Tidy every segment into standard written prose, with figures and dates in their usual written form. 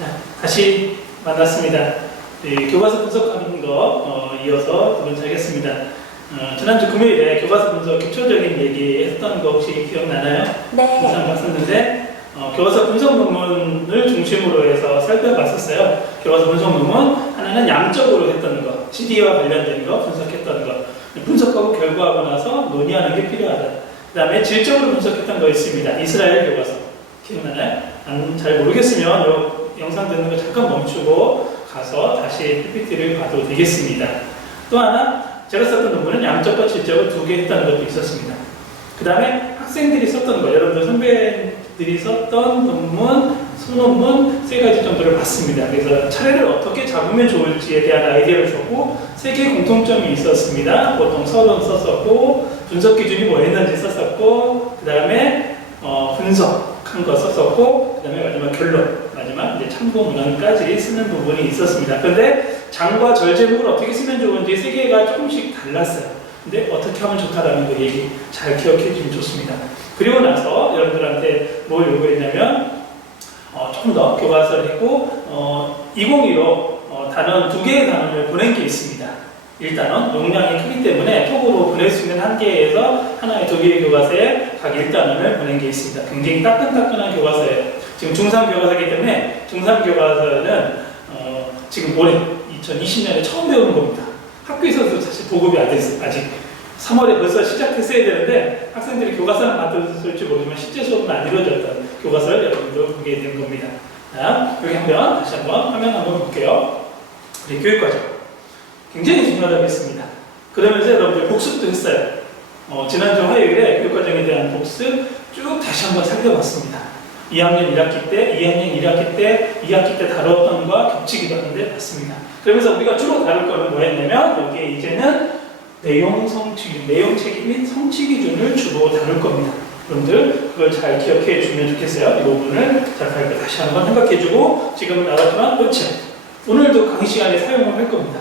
자, 다시 만났습니다. 교과서 분석하는 거 이어서 두 번째 하겠습니다. 지난주 금요일에 교과서 분석 기초적인 얘기 했던 거 혹시 기억나나요? 네. 영상 봤었는데 교과서 분석 논문을 중심으로 해서 살펴봤었어요. 교과서 분석 논문 하나는 양적으로 했던 거, CD와 관련된 거 분석했던 거, 분석하고 결과하고 나서 논의하는 게 필요하다. 그 다음에 질적으로 분석했던 거 있습니다. 이스라엘 교과서 기억나나요? 잘 모르겠으면 요 영상 듣는 거 잠깐 멈추고 가서 다시 PPT를 봐도 되겠습니다. 또 하나 제가 썼던 논문은 양적과 질적을 두 개 했다는 것도 있었습니다. 그 다음에 학생들이 썼던 거, 여러분들 선배들이 썼던 논문, 소논문 세 가지 정도를 봤습니다. 그래서 차례를 어떻게 잡으면 좋을지에 대한 아이디어를 줬고 세 개의 공통점이 있었습니다. 보통 서론 썼었고 분석 기준이 뭐였는지 썼었고 그 다음에 분석한 거 썼었고 그 다음에 마지막 결론, 마지막 이제 참고 문헌까지 쓰는 부분이 있었습니다. 그런데 장과 절 제목을 어떻게 쓰면 좋은지 세 개가 조금씩 달랐어요. 근데 어떻게 하면 좋다라는 거 얘기 잘 기억해 주면 좋습니다. 그리고 나서 여러분들한테 뭘 요구했냐면 조금 더 교과서를 했고 2015 단원 두 개의 단원을 보낸 게 있습니다. 1단원 용량이 크기 때문에 톡으로 보낼 수 있는 한계에서 하나의 두 개의 교과서에 각 1단원을 보낸 게 있습니다. 굉장히 따끈따끈한 교과서예요. 지금 중3 교과서이기 때문에 중3 교과서는 지금 올해 2020년에 처음 배우는 겁니다. 학교에서도 사실 보급이 안 됐어요. 아직 3월에 벌써 시작했어야 되는데 학생들이 교과서는 받았을지 모르지만 실제 수업은 안 이루어졌던 교과서를 여러분도 보게 된 겁니다. 자, 여기 다시 한번 화면 한번 볼게요. 우리 교육과정 굉장히 중요하다고 했습니다. 그러면서 여러분들 복습도 했어요. 지난주 화요일에 교육과정에 대한 복습 쭉 다시 한번 살펴봤습니다. 2학년 1학기 때, 2학년 1학기 때, 2학기 때 다뤘던 것과 겹치기도 하는데 맞습니다. 그러면서 우리가 주로 다룰 거는 뭐였냐면 여기에 이제는 내용 성취, 내용 책임 및 성취 기준을 주로 다룰 겁니다. 여러분들 그걸 잘 기억해 주면 좋겠어요. 이 부분을 다시 한번 생각해 주고 지금 나왔지만 그렇지. 오늘도 강의 시간에 사용을 할 겁니다.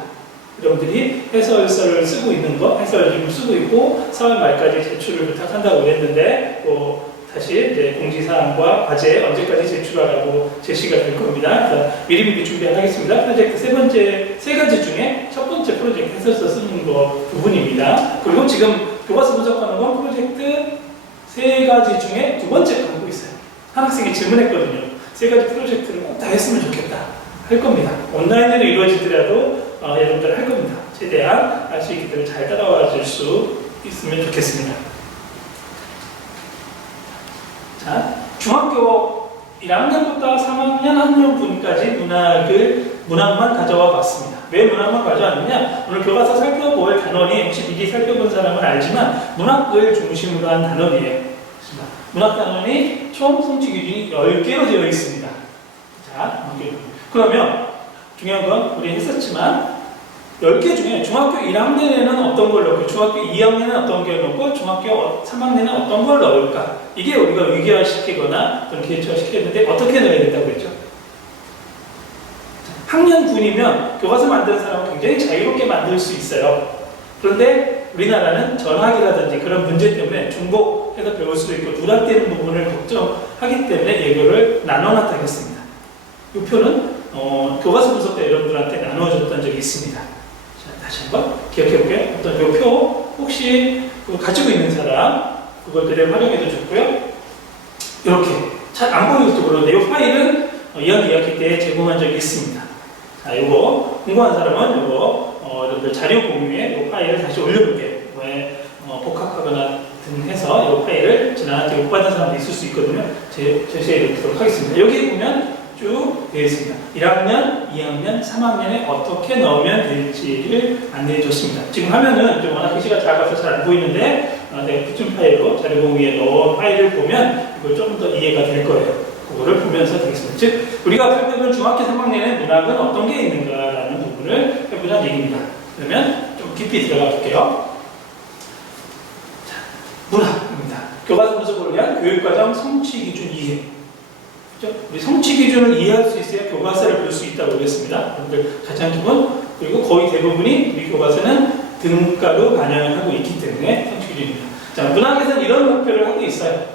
여러분들이 해설서를 쓰고 있는 거, 해설집을 쓰고 있고 4월 말까지 제출을 부탁한다고 했는데 다시 이제 공지사항과 과제 언제까지 제출하라고 제시가 될 겁니다. 그래서 미리미리 준비 하겠습니다. 프로젝트 세 가지 중에 첫 번째 프로젝트 해설서 쓰는 거 부분입니다. 그리고 지금 교과서 분석하는 건 프로젝트 세 가지 중에 두 번째 거 하고 있어요. 한 학생이 질문했거든요. 세 가지 프로젝트를 꼭 다 했으면 좋겠다. 할 겁니다. 온라인으로 이루어지더라도 여러분들 할 겁니다. 최대한 할 수 있기 때문에 잘 따라와 줄 수 있으면 좋겠습니다. 자, 중학교 1학년부터 3학년 학년분까지 문학만 가져와 봤습니다. 왜 문학만 가져왔느냐? 오늘 교과서 살펴볼 단원이 혹시 미리 살펴본 사람은 알지만 문학을 중심으로 한 단원이에요. 문학 단원이 총 성취 기준이 10개로 되어 있습니다. 자, 그러면 중요한 건 우리 했었지만 10개 중에 중학교 1학년에는 어떤 걸 넣고 중학교 2학년에는 어떤 걸 넣고 중학교 3학년에는 어떤 걸 넣을까? 이게 우리가 위계화시키거나 또는 개체화시켰는데 어떻게 넣어야 된다고 했죠? 학년군이면 교과서 만드는 사람은 굉장히 자유롭게 만들 수 있어요. 그런데 우리나라는 전학이라든지 그런 문제 때문에 중복해서 배울 수도 있고 누락되는 부분을 걱정하기 때문에 이거를 나눠놨다고 했습니다. 이 표는 교과서 분석 때 여러분들한테 나누어줬던 적이 있습니다. 자, 다시 한번 기억해볼게요. 어떤 이 표 혹시 그거 가지고 있는 사람 그걸 그대로 활용해도 좋고요. 이렇게 잘 안 보이는 쪽으로 이 파일은 2학기 2학기 때 제공한 적이 있습니다. 자, 이거 공부한 사람은 이거 여러분들 자료 공유에 이 파일을 다시 올려볼게요. 이거에 복학하거나 등해서 이 파일을 지난한테 못 받은 사람도 있을 수 있거든요. 제시해 드리도록 하겠습니다. 여기 보면 쭉 되어 있습니다. 1학년, 2학년, 3학년에 어떻게 넣으면 될지를 안내해 줬습니다. 지금 화면은 좀 워낙 글씨가 작아서 잘 안 보이는데 내가 붙인 파일로 자료 공유에 넣은 파일을 보면 이걸 좀 더 이해가 될 거예요. 그거를 보면서 되겠습니다. 즉 우리가 살펴본 중학교 3학년에 문학은 어떤 게 있는가라는 부분을 해보자는 얘기입니다. 그러면 좀 깊이 들어가 볼게요. 자, 문학입니다. 교과서 분석을 위한 교육과정 성취 기준 이해. 우리 성취 기준을 이해할 수 있어야 교과서를 볼 수 있다고 그랬습니다. 여러분들 가장 기본 그리고 거의 대부분이 우리 교과서는 등가로 반영을 하고 있기 때문에 성취 기준입니다. 자, 문학에서는 이런 목표를 하고 있어요.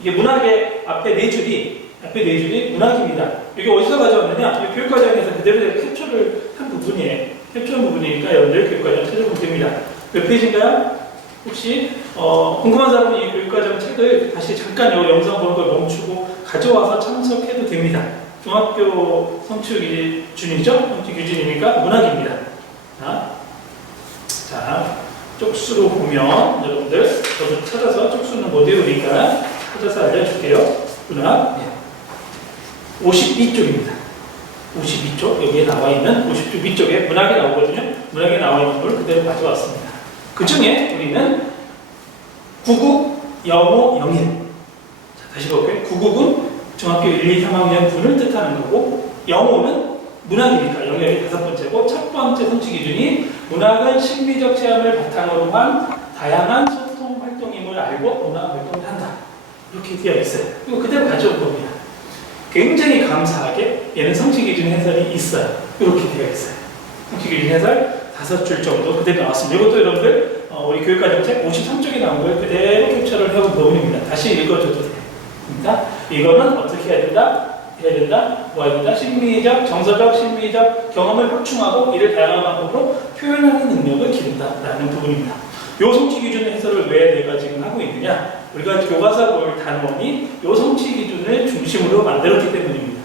이게 문학의 앞에 네 줄이 앞에 네 줄이 문학입니다. 이게 어디서 가져왔느냐? 이 교육과정에서 그대로 캡처를 한 부분이에요. 캡처한 부분이니까 여러분들 교육과정 찾아보면 됩니다. 몇 페이지인가요? 혹시 궁금한 사람은 이 교육과정 책을 다시 잠깐 이 영상 보는 걸 멈추고 가져와서 참석해도 됩니다. 중학교 성취 기준이죠? 성취 기준이니까 문학입니다. 자, 쪽수로 보면 여러분들 저도 찾아서 쪽수는 못 외우니까 찾아서 알려줄게요. 문학 52쪽입니다. 52쪽 여기에 나와 있는 52쪽 위쪽에 문학이 나오거든요. 문학에 나와 있는 걸 그대로 가져왔습니다. 그 중에 우리는 구국, 영어, 영일. 자, 다시 볼게요. 구국은 중학교 1, 2, 3학년 분을 뜻하는 거고, 영어는 문학이니까 영역이 5번째고, 첫 번째 성취 기준이 문학은 심리적 체험을 바탕으로 한 다양한 소통 활동임을 알고 문학 활동을 한다. 이렇게 되어 있어요. 이거 그대로 가져온 겁니다. 굉장히 감사하게 얘는 성취 기준 해설이 있어요. 이렇게 되어 있어요. 성취 기준 해설 5줄 정도 그대로 나왔습니다. 이것도 여러분들 우리 교육과정책 53쪽에 나온 걸 그대로 캡처를 해온 부분입니다. 다시 읽어줘도 됩니다. 이거는 어떻게 해야 된다? 뭐 해야 된다? 심리적, 정서적, 심리적 경험을 확충하고 이를 다양한 방법으로 표현하는 능력을 기른다라는 부분입니다. 요 성취 기준 해설을 왜 내가 지금 하고 있느냐? 우리가 교과서 볼 단원이 요 성취 기준을 중심으로 만들었기 때문입니다.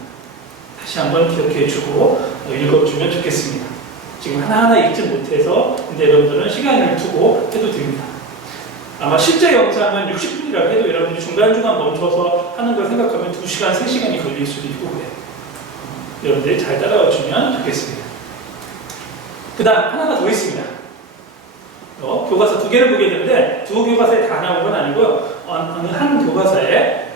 다시 한번 기억해주고 읽어주면 좋겠습니다. 지금 하나하나 읽지 못해서 근데 여러분들은 시간을 두고 해도 됩니다. 아마 실제 영상은 60분이라고 해도 여러분들이 중간중간 멈춰서 하는 걸 생각하면 2시간, 3시간이 걸릴 수도 있고 그래요. 여러분들이 잘 따라와 주면 좋겠습니다. 그 다음 하나가 더 있습니다. 교과서 2개를 보게 되는데 두 교과서에 다 나온 건 아니고요. 어느 한 교과서에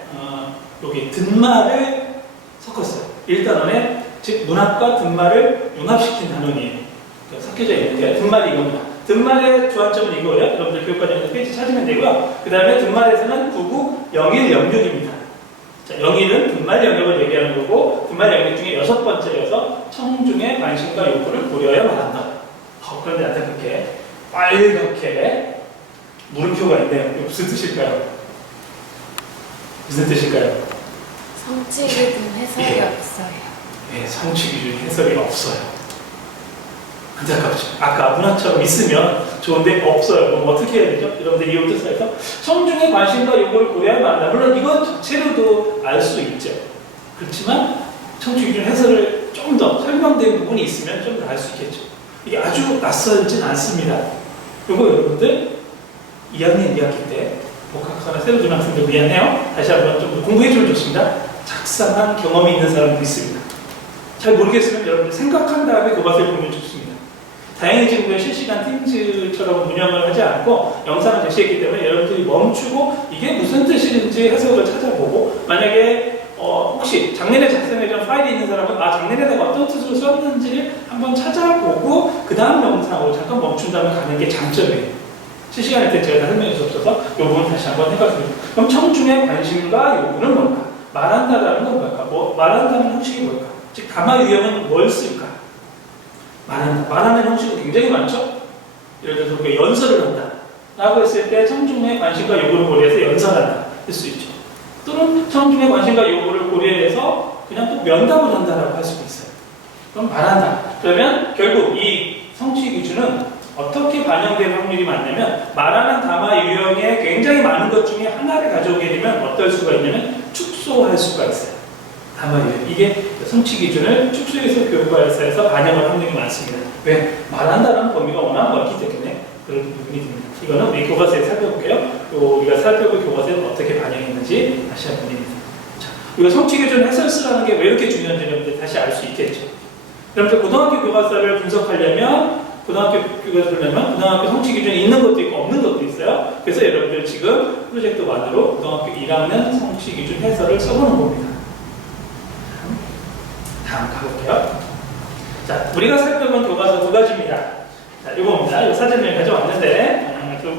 여기 든말을 섞었어요. 1단원에 즉 문학과 든말을 융합시킨 단원이에요. 섞여져 있는데 든말이 이겁니다. 든말의 주안점은 이거예요. 여러분들 교육과정에서 페이지 찾으면 되고요. 그 다음에 든말에서는 구국, 영일, 영육입니다. 자, 영일은 든말 영역을 얘기하는 거고 든말 영역 중에 6번째여서 청중의 관심과 요구를 고려하여 말한다. 그런데 안타깝게 빨갛게 물음표가 있네요. 이거 무슨 뜻일까요? 무슨 뜻일까요? 성취 기준 해설이 없어요. 네, 성취 기준 해설이 없어요. 안타깝죠. 아까 문학처럼 있으면 좋은데 없어요. 그럼 어떻게 해야 되죠? 여러분들 이 뜻에서 청중의 관심과 요구를 고려하면 안다. 물론 이건 자체로도 알 수 있죠. 그렇지만 성취 기준 해설을 좀 더 설명된 부분이 있으면 좀 더 알 수 있겠죠. 이게 아주 낯설진 않습니다. 이거 여러분들 2학년 2학기 때 복학하나 새로 들어온 학생들 미안해요. 다시 한번 좀 공부해주면 좋습니다. 작성한 경험이 있는 사람도 있습니다. 잘 모르겠으면 여러분들 생각한 다음에 교과서를 보면 좋습니다. 다행히 지금 실시간 팀즈처럼 운영을 하지 않고 영상을 제시했기 때문에 여러분들이 멈추고 이게 무슨 뜻인지 해석을 찾아보고 만약에 혹시 작년에 작성해준 파일이 있는 사람은 작년에 내가 어떤 뜻으로 썼는지를 한번 찾아보고 그 다음 영상으로 잠깐 멈춘 다음에 가는 게 장점이에요. 실시간일 때 제가 다 설명해 줄 수 없어서 이 부분 다시 한번 해봤습니다. 그럼 청중의 관심과 요구는 뭘까? 말한다라는 건 뭘까? 말한다는 형식이 뭘까? 즉 담화 유형은 뭘 쓸까? 말하는 형식은 굉장히 많죠? 예를 들어서 우리가 연설을 한다 라고 했을 때 청중의 관심과 요구를 고려해서 연설한다 할 수 있죠. 또는 청중의 관심과 요구를 고려해서 그냥 또 면담을 한다라고 할 수도 있어요. 그럼 말한다. 그러면 결국 이 성취 기준은 어떻게 반영될 확률이 많냐면 말하는 담화 유형에 굉장히 많은 것 중에 하나를 가져오게 되면 어떨 수가 있냐면 축소할 수가 있어요. 담화 유형. 이게 성취 기준을 축소해서 교육과에서 반영할 확률이 많습니다. 왜? 말한다는 범위가 워낙 넓기 때문에 그런 부분이 듭니다. 이거는 우리 교과서에 살펴볼게요. 우리가 살펴볼 교과서에 어떻게 반영했는지 다시 한번 드립니다. 자, 우리가 성취 기준 해설서라는 게 왜 이렇게 중요한지 여러분들 다시 알 수 있겠죠. 여러분들 고등학교 교과서를 분석하려면 고등학교 성취 기준이 있는 것도 있고 없는 것도 있어요. 그래서 여러분들 지금 프로젝트 1으로 고등학교 1학년 성취 기준 해설을 써보는 겁니다. 다음 가볼게요. 자, 우리가 살펴본 교과서 2가지입니다. 자, 이겁니다. 이 사진을 가져왔는데,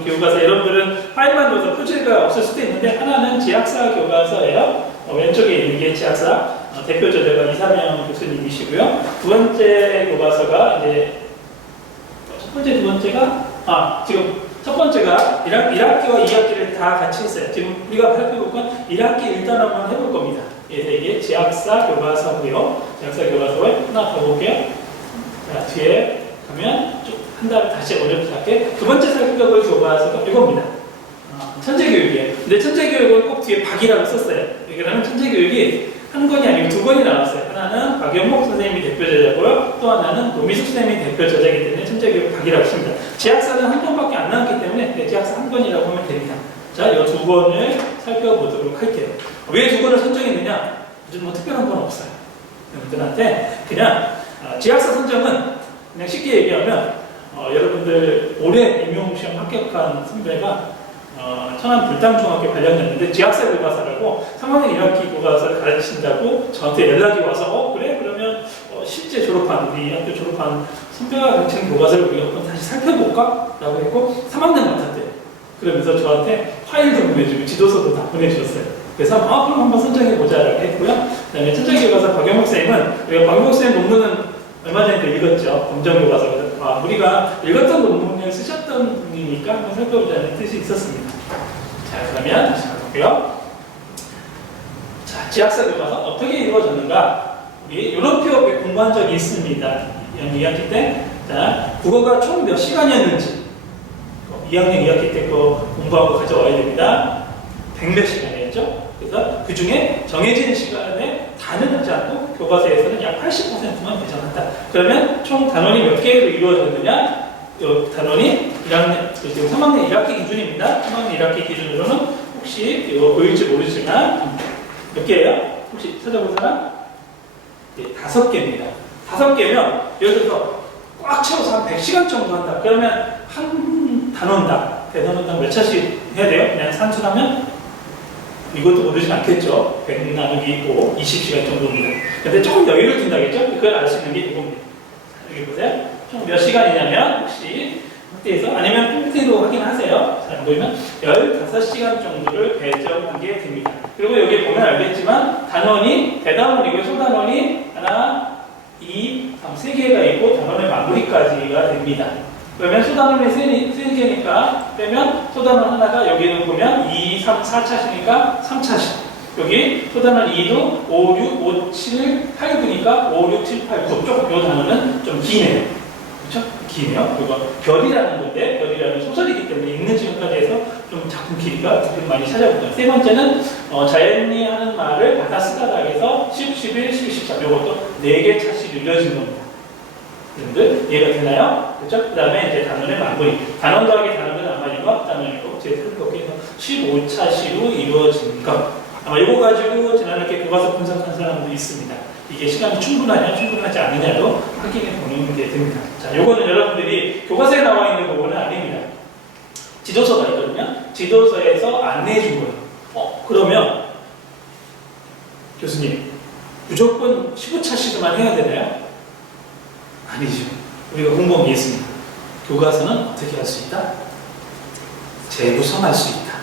교과서 여러분들은 파일만 줘서 표지가 없을 수도 있는데, 하나는 지학사 교과서예요. 왼쪽에 있는 게 지학사, 대표 저자가 이사명 교수님이시고요. 두 번째 교과서가 이제, 두 번째가, 지금 첫 번째가 1학기와 2학기를 다 같이 했어요. 지금 우리가 살펴볼 건 1학기 일단 한번 해볼 겁니다. 그래서 이게 지학사 교과서고요. 지학사 교과서에 하나 더 볼게요. 자, 뒤에 가면 쭉 한 다음에 다시 어렵게 할게. 두 번째 살펴볼 교과서가 이겁니다. 천재교육이에요. 근데 천재교육을 꼭 뒤에 박이라고 썼어요. 그러면 천재교육이 한 권이 아니고 두 권이 나왔어요. 하나는 박연목 선생님이 대표 저자고요. 또 하나는 노미숙 선생님이 대표 저자이기 때문에 천재교육 박이라고 씁니다. 지학사는 한 권밖에 안 나왔기 때문에 지학사 한 권이라고 하면 됩니다. 자, 이 두 권을 살펴보도록 할게요. 왜 두 권을 선정했느냐? 요즘 뭐 특별한 건 없어요. 여러분들한테 그냥 지학사 선정은 그냥 쉽게 얘기하면 여러분들 올해 임용시험 합격한 선배가 천안 불당중학교 관련됐는데 지학사 교과서라고 3학년 1학기 교과서를 가르치신다고 저한테 연락이 와서 그래? 그러면 실제 졸업한 우리 학교 졸업한 선배가 가르치는 교과서를 우리가 한번 다시 살펴볼까? 라고 했고 3학년 맡았대요. 그러면서 저한테 파일도 보내주고 지도서도 다 보내주셨어요. 그래서 그럼 한번 선정해보자 라고 했고요. 그 다음에 천재교과서 박영목 쌤은 우리가 박영목 쌤 논문은 얼마 전에 읽었죠. 검정교과서. 우리가 읽었던 논문을 쓰셨던 분이니까 한번 살펴보자는 뜻이 있었습니다. 자, 그러면 다시 가볼게요. 자, 지학사 교과서 어떻게 이루어졌는가? 우리 유럽피어 공부한 적이 있습니다. 2학기 때. 자, 국어가 총 몇 시간이었는지 2학년 2학기 때 거 공부하고 가져와야 됩니다. 100몇 시간이었죠. 그래서 그 중에 정해진 시간에 다는 하지 않고 교과서에서는 약 80%만 배정한다. 그러면 총 단원이 몇 개로 이루어졌느냐? 이 단원이 1학년, 지금 3학년 1학기 기준입니다. 3학년 1학기 기준으로는 혹시 이거 보일지 모르지만 몇 개예요? 혹시 찾아본 사람? 네, 5개입니다. 5개면 예를 들어서 꽉 채워서 한 100시간 정도 한다. 그러면 한 단원당, 대단원당 몇 차씩 해야 돼요? 그냥 산수하면 이것도 모르진 않겠죠. 100 나누기 5, 20시간 정도입니다. 근데 조금 여유를 둔다겠죠? 그걸 알 수 있는 게 이겁니다. 여기 보세요. 총 몇 시간이냐면, 혹시 확대해서, 아니면 PPT로 확인하세요. 잘 안 보이면 15시간 정도를 배정하게 됩니다. 그리고 여기 보면 알겠지만, 단원이, 대단원이고 소단원이 하나, 2, 3, 3개가 있고, 단원의 마무리까지가 됩니다. 그러면 소단원이 3개니까 빼면 소단원 하나가 여기는 보면 2, 3, 4차시니까 3차시. 여기 소단원 2도 5, 6, 5, 7, 8, 9니까 5, 6, 7, 8, 9. 조금 이 단어는 좀 기네요. 그렇죠? 기네요. 그리고 별이라는 건데 별이라는 소설이기 때문에 읽는 시간까지 해서 좀 작품 길이가 좀 많이 찾아봅니다. 세 번째는 자연이 하는 말을 받아 쓰다가 해서 10, 11, 12, 13. 이것도 4개 차씩 늘려진 겁니다. 여러분들 이해가 되나요? 그렇죠? 그 다음에 이제 단원의 마무리. 단원 더하기 단원은 아마 이거 단원이고 제 틀거기에서 15차시로 이루어진 것. 아마 이거 가지고 지난해 교과서 분석한 사람도 있습니다. 이게 시간이 충분하냐 충분하지 않느냐도 확인해 보는 게 됩니다. 자, 요거는 여러분들이 교과서에 나와 있는 부분은 아닙니다. 지도서가 있거든요. 지도서에서 안내해 준 거예요. 그러면 교수님 무조건 15차시로만 해야 되나요? 아니죠. 우리가 공부한 게 있습니다. 교과서는 어떻게 할 수 있다? 재구성할 수 있다.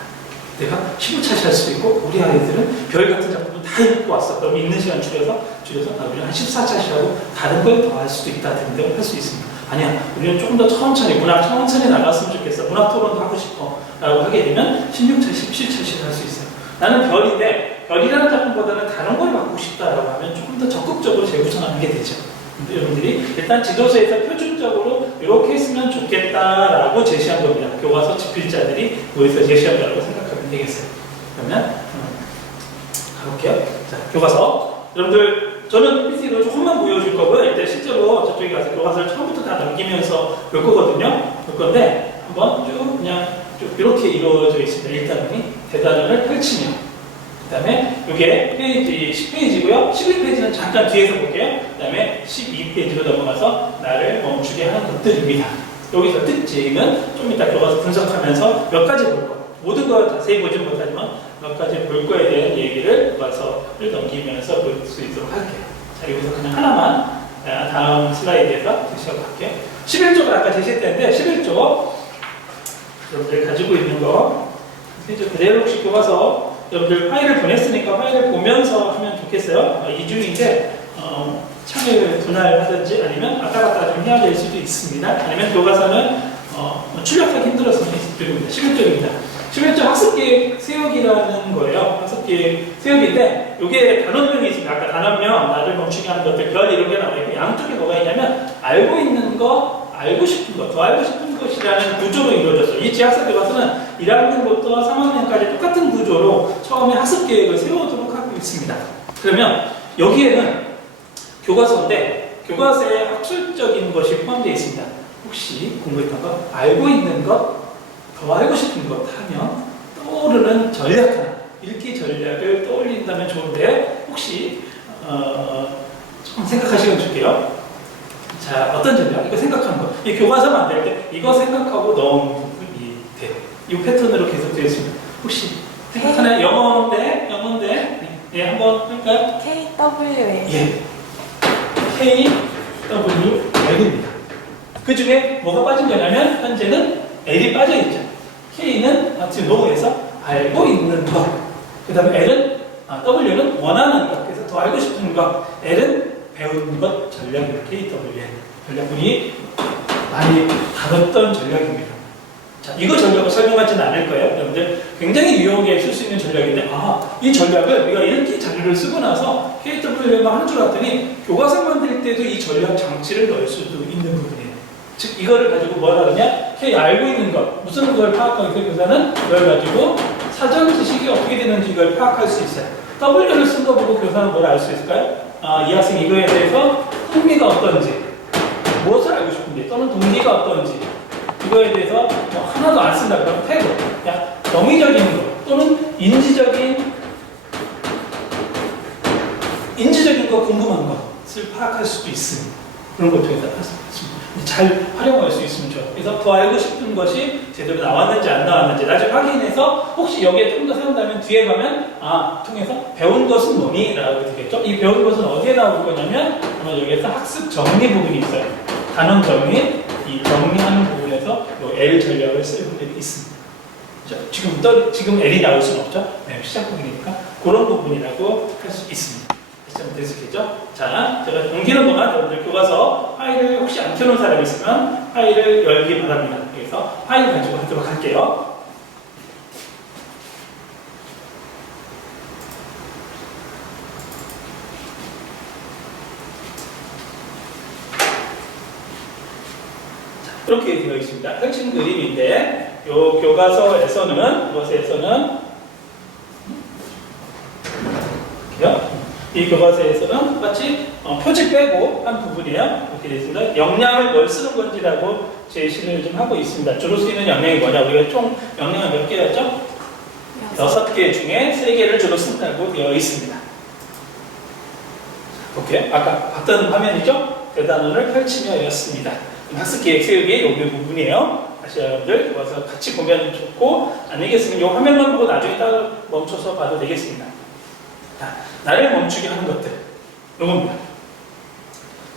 내가 15차시 할 수도 있고 우리 아이들은 별 같은 작품을 다 읽고 왔어. 그럼 있는 시간 줄여서 우리는 한 14차시 하고 다른 걸 더 할 수도 있다 등등 할 수 있습니다. 아니야, 우리는 조금 더 천천히 문학 천천히 나갔으면 좋겠어. 문학 토론도 하고 싶어 라고 하게 되면 16차시, 17차시를 할 수 있어요. 나는 별인데 별이라는 작품보다는 다른 걸 바꾸고 싶다라고 하면 조금 더 적극적으로 재구성하는 게 되죠. 근데 여러분들이 일단 지도서에서 표준적으로 이렇게 했으면 좋겠다라고 제시한 겁니다. 교과서 집필자들이 모여서 제시한 거라고 생각하면 되겠어요. 그러면 가볼게요. 자, 교과서. 여러분들 저는 PPT로 조금만 보여줄 거고요. 일단 실제로 저쪽에 가서 교과서를 처음부터 다 넘기면서 볼 거거든요. 볼 건데 한번 쭉 그냥 쭉 이렇게 이루어져 있습니다. 일단은 대단원을 펼치면 그 다음에 이게 페이지 10페이지고요. 11페이지는 잠깐 뒤에서 볼게요. 그 다음에 12페이지로 넘어가서 나를 멈추게 하는 것들입니다. 여기서 특징은 좀 이따 교과서 분석하면서 몇 가지 볼 거. 모든 걸 자세히 보진 못하지만 몇 가지 볼 거에 대한 얘기를 교과서를 넘기면서 볼 수 있도록 할게요. 자, 여기서 그냥 하나만 다음 슬라이드에서 제시하고 갈게요. 11쪽을 아까 제시했는데 11쪽 여러분들 가지고 있는 거 그대로 혹시 교과서 여러분들 파일을 보냈으니까 파일을 보면서 하면 좋겠어요. 이중인데 창을 분할하든지 아니면 아까 갔다 좀 해야 될 수도 있습니다. 아니면 교과서는 출력하기 힘들었으면 이쪽입니다. 11쪽입니다. 11쪽 학습계획 세우기라는 거예요. 학습계획 세우기인데 그런데 이게 단원명이 있습니다. 아까 단원명, 나를 멈추게 하는 것들, 별 이런 게 나와 있고 양쪽에 뭐가 있냐면 알고 있는 거, 알고 싶은 것, 더 알고 싶은 것이라는 구조로 이루어졌어요. 이 지학사 교과서는 1학년부터 3학년까지 똑같은 구조로 처음에 학습 계획을 세우도록 하고 있습니다. 그러면 여기에는 교과서인데 교과서에 학술적인 것이 포함되어 있습니다. 혹시 공부했던 거, 알고 있는 것, 더 알고 싶은 것 하면 떠오르는 전략 하나, 읽기 전략을 떠올린다면 좋은데 혹시 조금 생각할 시간 줄게요. 자, 어떤 전략? 이거 생각하는 거. 이 교과서 만들 때 이거 생각하고 넣은 부분이 돼요. 이 패턴으로 계속 되어 있습니다. 혹시 생각하나요? 영어인데 예, 한번 할까요? KWL. 예. KWL입니다. 그 중에 뭐가 빠진 거냐면 현재는 L이 빠져 있죠. K는 지금 노에서 알고 있는 것. 그 다음에 L은 W는 원하는 것. 그래서 더 알고 싶은 것. L은 배우는 것 전략입니다. KWL. 전략분이 많이 다뤘던 전략입니다. 자, 이거 전략을 설명하지는 않을 거예요. 여러분들 굉장히 유용하게 쓸 수 있는 전략인데 이 전략을 우리가 이렇게 자료를 쓰고 나서 KWL만 하는 줄 알았더니 교과서 만들 때도 이 전략 장치를 넣을 수도 있는 부분이에요. 즉 이거를 가지고 뭐라 그러냐? K 알고 있는 것 무슨 걸 파악하기 위해서 교사는 이걸 가지고 사전 지식이 어떻게 되는지 이걸 파악할 수 있어요. W를 쓴 거 보고 교사는 뭘 알 수 있을까요? 이 학생 이거에 대해서 흥미가 어떤지, 무엇을 알고 싶은지 또는 동기가 어떤지 이거에 대해서 뭐 하나도 안 쓴다 그러면 태도, 그냥 정의적인 것 또는 인지적인 것, 궁금한 것을 파악할 수도 있습니다. 그런 걸 통해서 할 수 있습니다. 잘 활용할 수 있으면 좋아요. 그래서 더 알고 싶은 것이 제대로 나왔는지 안 나왔는지 나중에 확인해서 혹시 여기에 좀 더 세운다면 뒤에 가면 통해서 배운 것은 뭐니? 라고 되겠죠. 이 배운 것은 어디에 나올 거냐면 아마 여기에서 학습 정리 부분이 있어요. 단원 정리, 이 정리하는 부분에서 이 L 전략을 쓸 부분이 있습니다. 지금 L이 나올 수는 없죠. 네, 시작 부분이니까 그런 부분이라고 할 수 있습니다. 다시 한번 되시겠죠? 자, 제가 옮기는 동안 여러분들 교과서 파일을 혹시 안 켜놓은 사람이 있으면 파일을 열기 바랍니다. 그래서 파일 가지고 하도록 할게요. 이렇게 되어 있습니다. 펼친 그림인데 이 교과서에서는 이 교과서에서는 똑같이 표지 빼고 한 부분이에요. 이렇게 되어 있습니다. 역량을 뭘 쓰는 건지라고 제시를 좀 하고 있습니다. 주로 쓰이는 역량이 뭐냐? 우리가 총 역량을 몇 개였죠? 6개 중에 3개를 주로 쓴다고 되어 있습니다. 오케이. 아까 봤던 화면이죠? 대단원을 펼치며였습니다. 학습계획 세우기의 요 부분이에요. 다시 여러분들 와서 같이 보면 좋고 아니겠으면 이 화면만 보고 나중에 따로 멈춰서 봐도 되겠습니다. 자, 나를 멈추게 하는 것들 요겁니다.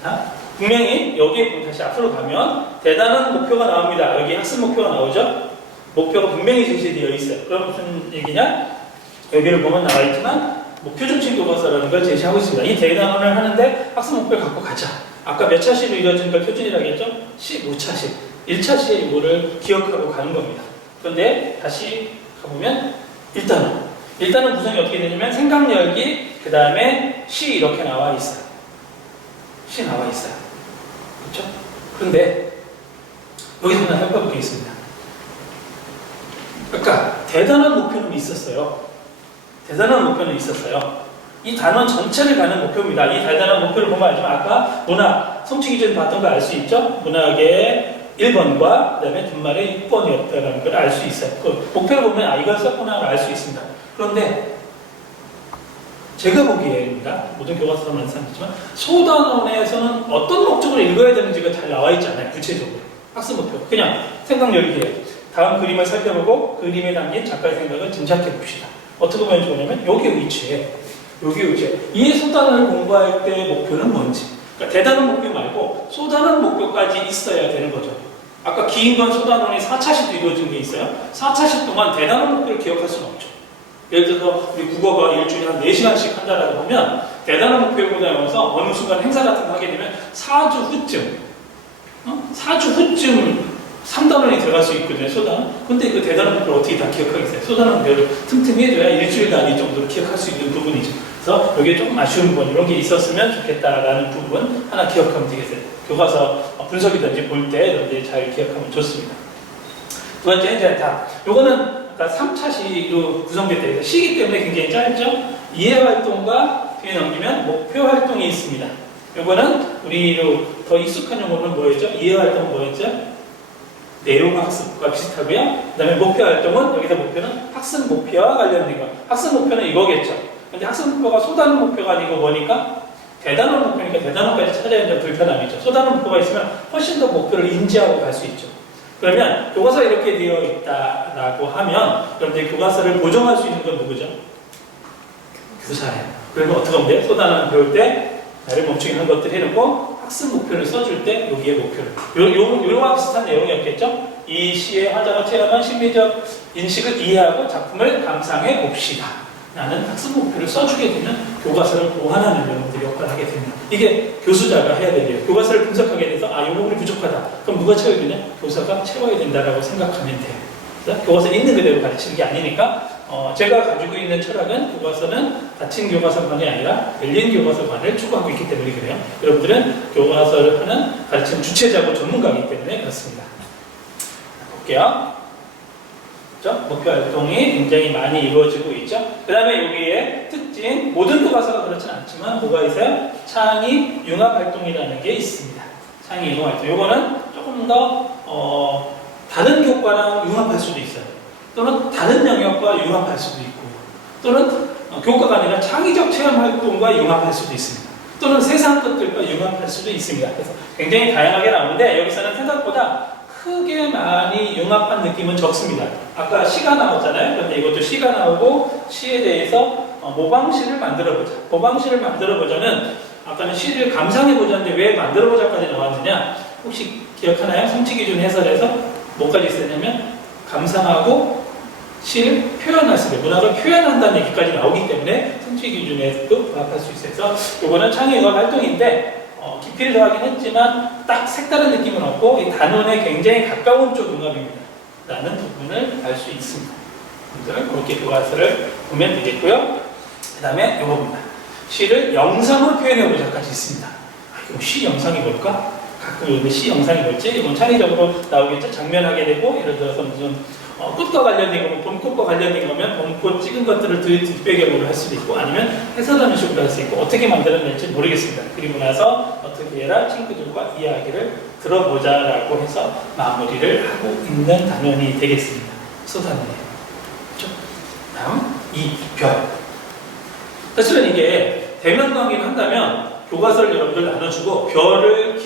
자, 분명히 여기 다시 앞으로 가면 대단한 목표가 나옵니다. 여기 학습 목표가 나오죠? 목표가 분명히 제시되어 있어요. 그럼 무슨 얘기냐? 여기를 보면 나와 있지만 목표 중심 교과서라는 걸 제시하고 있습니다. 이 대단원을 하는데 학습 목표를 갖고 가자. 아까 몇 차시로 이루어지는 걸 표준이라고 했죠? 15차시. 1차시에 이거를 기억하고 가는 겁니다. 그런데 다시 가보면 일단은 구성이 어떻게 되냐면 생각 열기, 그 다음에 시 이렇게 나와 있어요. 시 나와 있어요. 그렇죠? 그런데 여기서 하나 살펴볼 게 있습니다. 아까 대단한 목표는 있었어요. 이 단원 전체를 가는 목표입니다. 이 대단한 목표를 보면 알지만 아까 문학, 성취 기준 봤던 거 알 수 있죠? 문학의 1번과 그 다음에 뒷말의 6번이었다는 걸 알 수 있어요. 그 목표를 보면 이걸 썼구나 알 수 있습니다. 그런데 제가 보기에입니다. 모든 교과서는 마찬가지지만 소단원에서는 어떤 목적으로 읽어야 되는지가 잘 나와 있지 않아요. 구체적으로. 학습 목표. 그냥 생각 열기예요. 다음 그림을 살펴보고 그림에 담긴 작가의 생각을 짐작해 봅시다. 어떻게 보면 좋으냐면 여기 위치에 이 소단을 공부할 때 목표는 뭔지. 그러니까 대단한 목표 말고 소단한 목표까지 있어야 되는 거죠. 아까 긴 건 소단원이 4차시도 이루어진 게 있어요. 4차시 동안 대단한 목표를 기억할 수는 없죠. 예를 들어서 우리 국어가 일주일에 한 4시간씩 한다라고 하면 대단한 목표를 보면서 어느 순간 행사 같은 거 하게 되면 4주 후쯤 3단원이 들어갈 수 있거든요, 소단. 근데 그 대단한 목표를 어떻게 다 기억하겠어요? 소단은 별 틈틈이 해줘야 일주일 단위 정도로 기억할 수 있는 부분이죠. 그래서 이게 조금 아쉬운 부분, 이런 게 있었으면 좋겠다라는 부분 하나 기억하면 되겠어요. 교과서 분석이든지 볼 때 이런 데 잘 기억하면 좋습니다. 두 번째, 이제 답. 요거는 아까 3차 시로 구성됐다. 시기 때문에 굉장히 짧죠? 이해 활동과 뒤에 넘기면 목표 활동이 있습니다. 요거는 우리로 더 익숙한 용어는 뭐였죠? 이해 활동은 뭐였죠? 내용 학습과 비슷하고요. 그 다음에 목표 활동은, 여기서 목표는 학습 목표와 관련된 거. 학습 목표는 이거겠죠. 근데 학습 목표가 쏟아는 목표가 아니고 뭐니까? 대단한 목표니까 대단한까지 찾아야 되는 불편함이죠. 쏟아는 목표가 있으면 훨씬 더 목표를 인지하고 갈 수 있죠. 그러면 교과서에 이렇게 되어 있다라고 하면 여러분들 교과서를 보정할 수 있는 건 누구죠? 교사예요. 그러면 어떻게 하면 돼요? 쏟아는 배울 때 나를 멈추게 하는 것들 해놓고 학습 목표를 써줄 때 여기에 목표를 요거와 비슷한 내용이었겠죠? 이 시의 화자가 체험한 심리적 인식을 이해하고 작품을 감상해 봅시다 라는 학습 목표를 써주게 되면 교과서를 보완하는 내용들이 역할을 하게 됩니다. 이게 교수자가 해야 되고요. 교과서를 분석하게 돼서 이 부분이 부족하다. 그럼 누가 채워야 되냐? 교사가 채워야 된다라고 생각하면 돼요. 그래서 교과서에 있는 그대로 가르치는 게 아니니까 제가 가지고 있는 철학은 교과서는 닫힌 교과서관이 아니라 열린 교과서관을 추구하고 있기 때문에 그래요. 여러분들은 교과서를 하는 가르치는 주체자고 전문가이기 때문에 그렇습니다. 볼게요. 그렇죠? 목표 활동이 굉장히 많이 이루어지고 있죠. 그 다음에 여기에 특징, 모든 교과서가 그렇지는 않지만 뭐가 있어요? 창의 융합 활동이라는 게 있습니다. 창의 융합 활동. 이거는 조금 더 다른 교과랑 융합할 수도 있어요. 또는 다른 영역과 융합할 수도 있고, 또는 교과가 아니라 창의적 체험 활동과 융합할 수도 있습니다. 또는 세상 것들과 융합할 수도 있습니다. 그래서 굉장히 다양하게 나오는데 여기서는 생각보다 크게 많이 융합한 느낌은 적습니다. 아까 시가 나왔잖아요. 그런데 이것도 시가 나오고 시에 대해서 모방시를 만들어보자. 모방시를 만들어보자는 아까는 시를 감상해보자는데 왜 만들어보자까지 나왔느냐? 혹시 기억하나요? 성취기준 해설에서 뭐까지 있었냐면 감상하고 시를 표현할 수 있어요. 문학을 표현한다는 얘기까지 나오기 때문에 성취기준에도 부합할 수 있어요. 그래서 이거는 창의융합 활동인데 깊이를 더하긴 했지만 딱 색다른 느낌은 없고 이 단원에 굉장히 가까운 쪽 융합입니다. 라는 부분을 알 수 있습니다. 그렇게 교과서를 보면 되겠고요. 그 다음에 이거입니다. 시를 영상으로 표현해보자까지 있습니다. 그럼 시 영상이 뭘까? 가끔 시 영상이 뭘지? 이건 창의적으로 나오겠죠. 장면하게 되고 예를 들어서 무슨 꽃과 관련된 거면 봄꽃과 관련된 거면 봄꽃 찍은 것들을 뒷배경으로 할 수도 있고 아니면 해설하는 식으로 할 수 있고 어떻게 만들어낼지 모르겠습니다. 그리고 나서 어떻게 해라 친구들과 이야기를 들어보자라고 해서 마무리를 하고 있는 단원이 되겠습니다. 쏟아내요. 그렇죠? 다음 이 별. 사실은 이게 대면 강의를 한다면 교과서를 여러분들 나눠주고 별을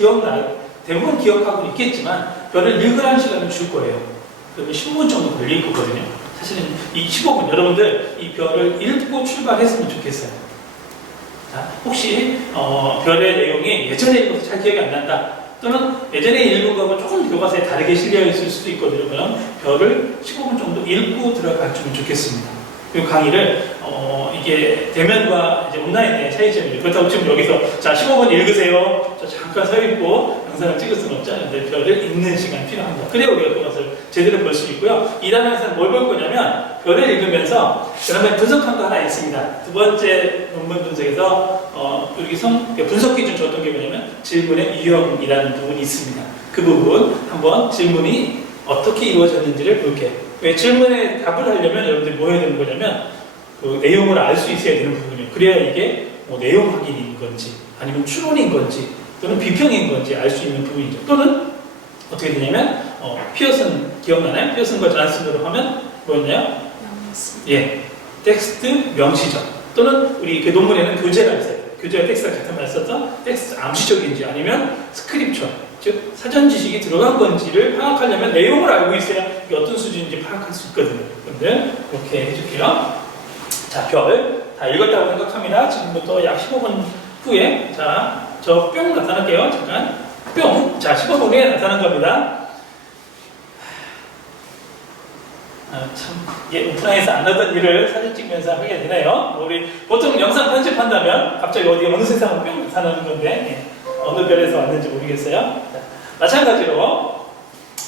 대부분 기억하고 있겠지만 별을 읽으라는 시간을 줄 거예요. 그러면 15분 정도 걸릴 거거든요. 사실은 이 15분 여러분들 이 별을 읽고 출발했으면 좋겠어요. 자, 혹시 별의 내용이 예전에 읽어서 잘 기억이 안 난다. 또는 예전에 읽은 거하고 조금 교과서에 다르게 실려 있을 수도 있거든요. 그럼 별을 15분 정도 읽고 들어가주면 좋겠습니다. 이 강의를 이게 대면과 이제 온라인의 차이점이죠. 그렇다고 지금 여기서 자 15분 읽으세요. 저 잠깐 서 있고 영상을 찍을 수는 없잖아요. 근데 별을 읽는 시간이 필요합니다. 그래야 우리가 그것을 제대로 볼 수 있고요. 이 단원에서는 뭘 볼 거냐면 별을 읽으면서 여러분 분석한 거 하나 있습니다. 두 번째 논문 분석에서 여기 분석 기준 줬던 게 뭐냐면 질문의 유형이라는 부분이 있습니다. 그 부분 한번 질문이 어떻게 이루어졌는지를 볼게요. 왜 질문에 답을 하려면 여러분들이 뭐 해야 되는 거냐면 그 내용을 알 수 있어야 되는 부분이에요. 그래야 이게 뭐 내용 확인인 건지 아니면 추론인 건지 또는 비평인 건지 알 수 있는 부분이죠. 또는 어떻게 되냐면 피어슨 기억나나요? 피어슨과 존슨으로 하면 뭐였나요? 명시. 예, 텍스트 명시죠. 또는 우리 그 논문에는 교재가 있어요. 교재와 텍스트가 같은 말 썼죠? 텍스트 암시적인지 아니면 스크립처 즉 사전 지식이 들어간 건지를 파악하려면 내용을 알고 있어야 이게 어떤 수준인지 파악할 수 있거든요. 그런데 그렇게 해줄게요. 자, 별 다 읽었다고 생각합니다. 지금부터 약 15분 후에 자, 저 뿅 나타날게요. 잠깐 뿅. 자, 15분 후에 나타난 겁니다. 참, 이게 오프라인에서 안 하던 일을 사진 찍면서 하게 되네요. 우리 보통 영상 편집한다면 갑자기 어디 어느 세상으로 뿅 나타나는 건데 어느 별에서 왔는지 모르겠어요. 자, 마찬가지로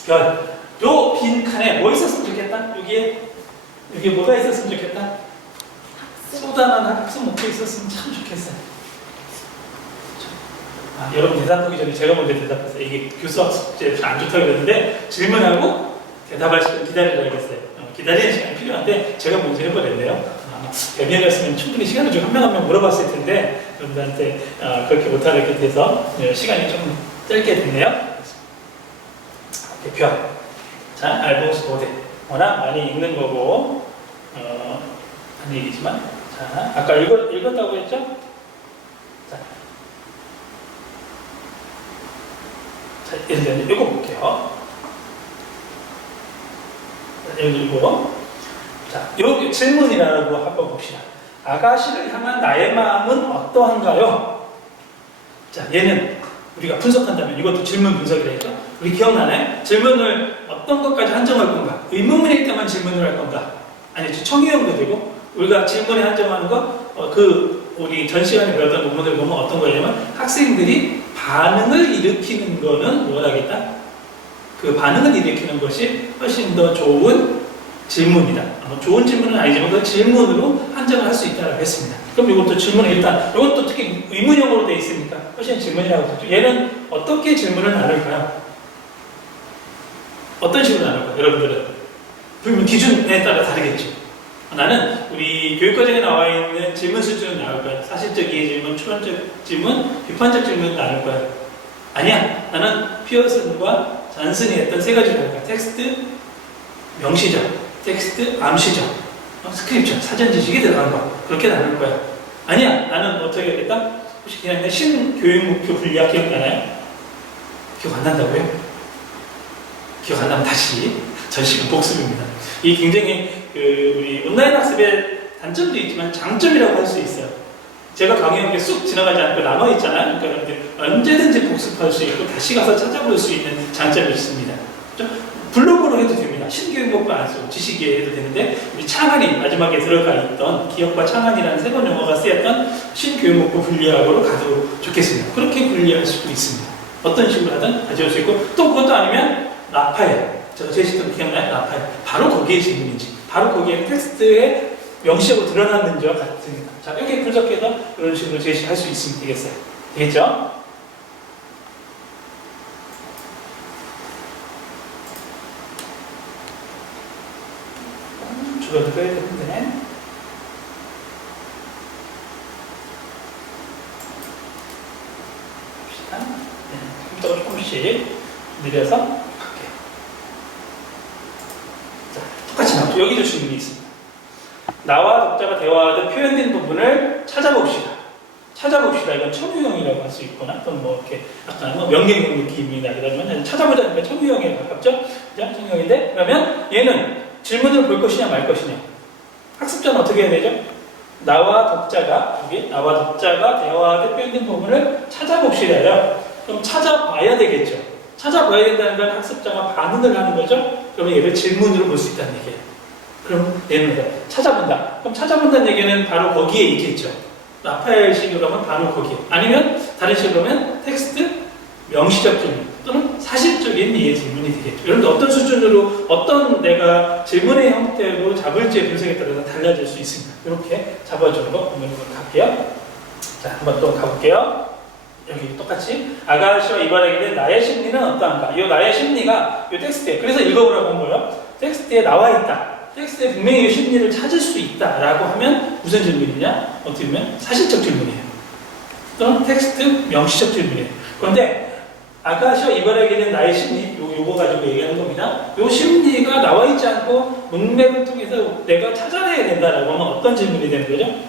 별. 요 빈 칸에 뭐 있었으면 좋겠다? 여기에 뭐가 있었으면 좋겠다? 쏟아난 학습 목표 있었으면 참 좋겠어요. 여러분 대답하기 전에 제가 먼저 대답했어요. 이게 교수 학습제 안 좋다고 그랬는데 질문하고 대답할 시간 기다려야겠어요. 기다리는 시간이 필요한데 제가 먼저 해버렸네요. 대면이었으면 충분히 시간을 좀 한 명 한 명 물어봤을 텐데 여러분들한테 그렇게 못하게 돼서 시간이 좀 짧게 됐네요. 대표. 자, 알봉스 모델. 워낙 많이 읽는 거고 한 얘기지만 자, 아까 읽었다고 했죠? 자, 예를 들면 이거 볼게요. 읽고 자, 요 질문이라고 한번 봅시다. 아가씨를 향한 나의 마음은 어떠한가요? 자, 얘는 우리가 분석한다면 이것도 질문 분석이라 했죠? 우리 기억나나요? 질문을 어떤 것까지 한정할 건가? 의문문일 때만 질문을 할 건가? 아니죠. 청유형도 되고 우리가 질문에 한정하는 거 우리 전 시간에 배웠던 논문을 보면 어떤 거냐면 학생들이 반응을 일으키는 거는 뭘 하겠다? 그 반응을 일으키는 것이 훨씬 더 좋은 질문이다. 좋은 질문은 아니지만 그 질문으로 한정을 할 수 있다고 했습니다. 그럼 이것도 질문은 일단 이것도 특히 의문형으로 되어 있으니까 훨씬 질문이라고 했죠. 얘는 어떻게 질문을 나눌까요? 어떤 식으로 나눌까요? 여러분들은 그러면 기준에 따라 다르겠죠. 나는 우리 교육과정에 나와 있는 질문 수준은 나올 거야. 사실적 이해 질문, 추론적 질문, 비판적 질문은 나눌 거야. 아니야. 나는 피어슨과 잔슨이 했던 세 가지로 할 거야. 텍스트, 명시적, 텍스트, 암시적, 스크립처, 사전 지식이 들어간 거. 그렇게 나눌 거야. 아니야. 나는 어떻게 하겠다? 혹시 그냥 신교육 목표 분리학 기억나나요? 기억 안 난다고요? 기억 안 나면 다시 전시간 복습입니다. 이 굉장히 우리 온라인 학습의 단점도 있지만 장점이라고 할 수 있어요. 제가 강의한 게 쑥 지나가지 않고 남아있잖아요. 그러니까 여러분들 언제든지 복습할 수 있고 다시 가서 찾아볼 수 있는 장점이 있습니다. 블로그로 해도 됩니다. 신교육목표 안 쓰고 지식에 해도 되는데 우리 창안이 마지막에 들어가 있던 기억과 창안이라는 새로운 용어가 쓰였던 신교육목표 분리학으로 가도 좋겠습니다. 그렇게 분리할 수도 있습니다. 어떤 식으로 하든 가져올 수 있고 또 그것도 아니면 라파엘. 제가 제시했던 기억나요? 라파엘. 바로 거기에 질문인지 바로 거기에 텍스트에 명시적으로 드러났는지와 같습니다. 자, 이렇게 분석해서 이런 식으로 제시할 수 있으면 되겠어요. 되겠죠? 주변을 빼야 되는데. 봅시다. 네, 컴퓨터가 조금씩 느려서 갈게요. 자, 똑같이 나오죠. 여기도 질문이 있습니다. 나와 독자가 대화하듯 표현된 부분을 찾아봅시다. 찾아봅시다. 이건 청유형이라고 할 수 있거나, 또는 뭐 이렇게 약간 명령형 느낌이나 그러면 찾아보자니까 청유형에 가깝죠? 청유형인데, 그러면 얘는 질문을 볼 것이냐 말 것이냐. 학습자는 어떻게 해야 되죠? 나와 독자가 대화하듯 표현된 부분을 찾아봅시다요. 그럼 찾아봐야 되겠죠. 찾아봐야 된다는 건 학습자가 반응을 하는 거죠. 그러면 얘를 질문으로 볼 수 있다는 얘기예요. 그럼 얘는 찾아본다. 그럼 찾아본다는 얘기는 바로 거기에 있겠죠. 라파엘식으로 하면 바로 거기에. 아니면 다른 식으로 하면 텍스트, 명시적 질문 또는 사실적인 이해 질문이 되겠죠. 여러분들 어떤 수준으로 어떤 내가 질문의 형태로 잡을지의 분석에 따라서 달라질 수 있습니다. 이렇게 잡아주는 거 보면 갈게요. 자, 한번 또 가볼게요. 여기 똑같이 아가씨와 이발하게 된 나의 심리는 어떠한가? 이 나의 심리가 이 텍스트에 그래서 읽어보라고 한 거예요. 텍스트에 나와 있다. 텍스트에 분명히 이 심리를 찾을 수 있다라고 하면 무슨 질문이냐? 어떻게 보면 사실적 질문이에요. 또는 텍스트 명시적 질문이에요. 그런데 아가씨와 이발하게 된 나의 심리, 요거 가지고 얘기하는 겁니다. 요 심리가 나와 있지 않고 문맥을 통해서 내가 찾아내야 된다라고 하면 어떤 질문이 되는 거죠?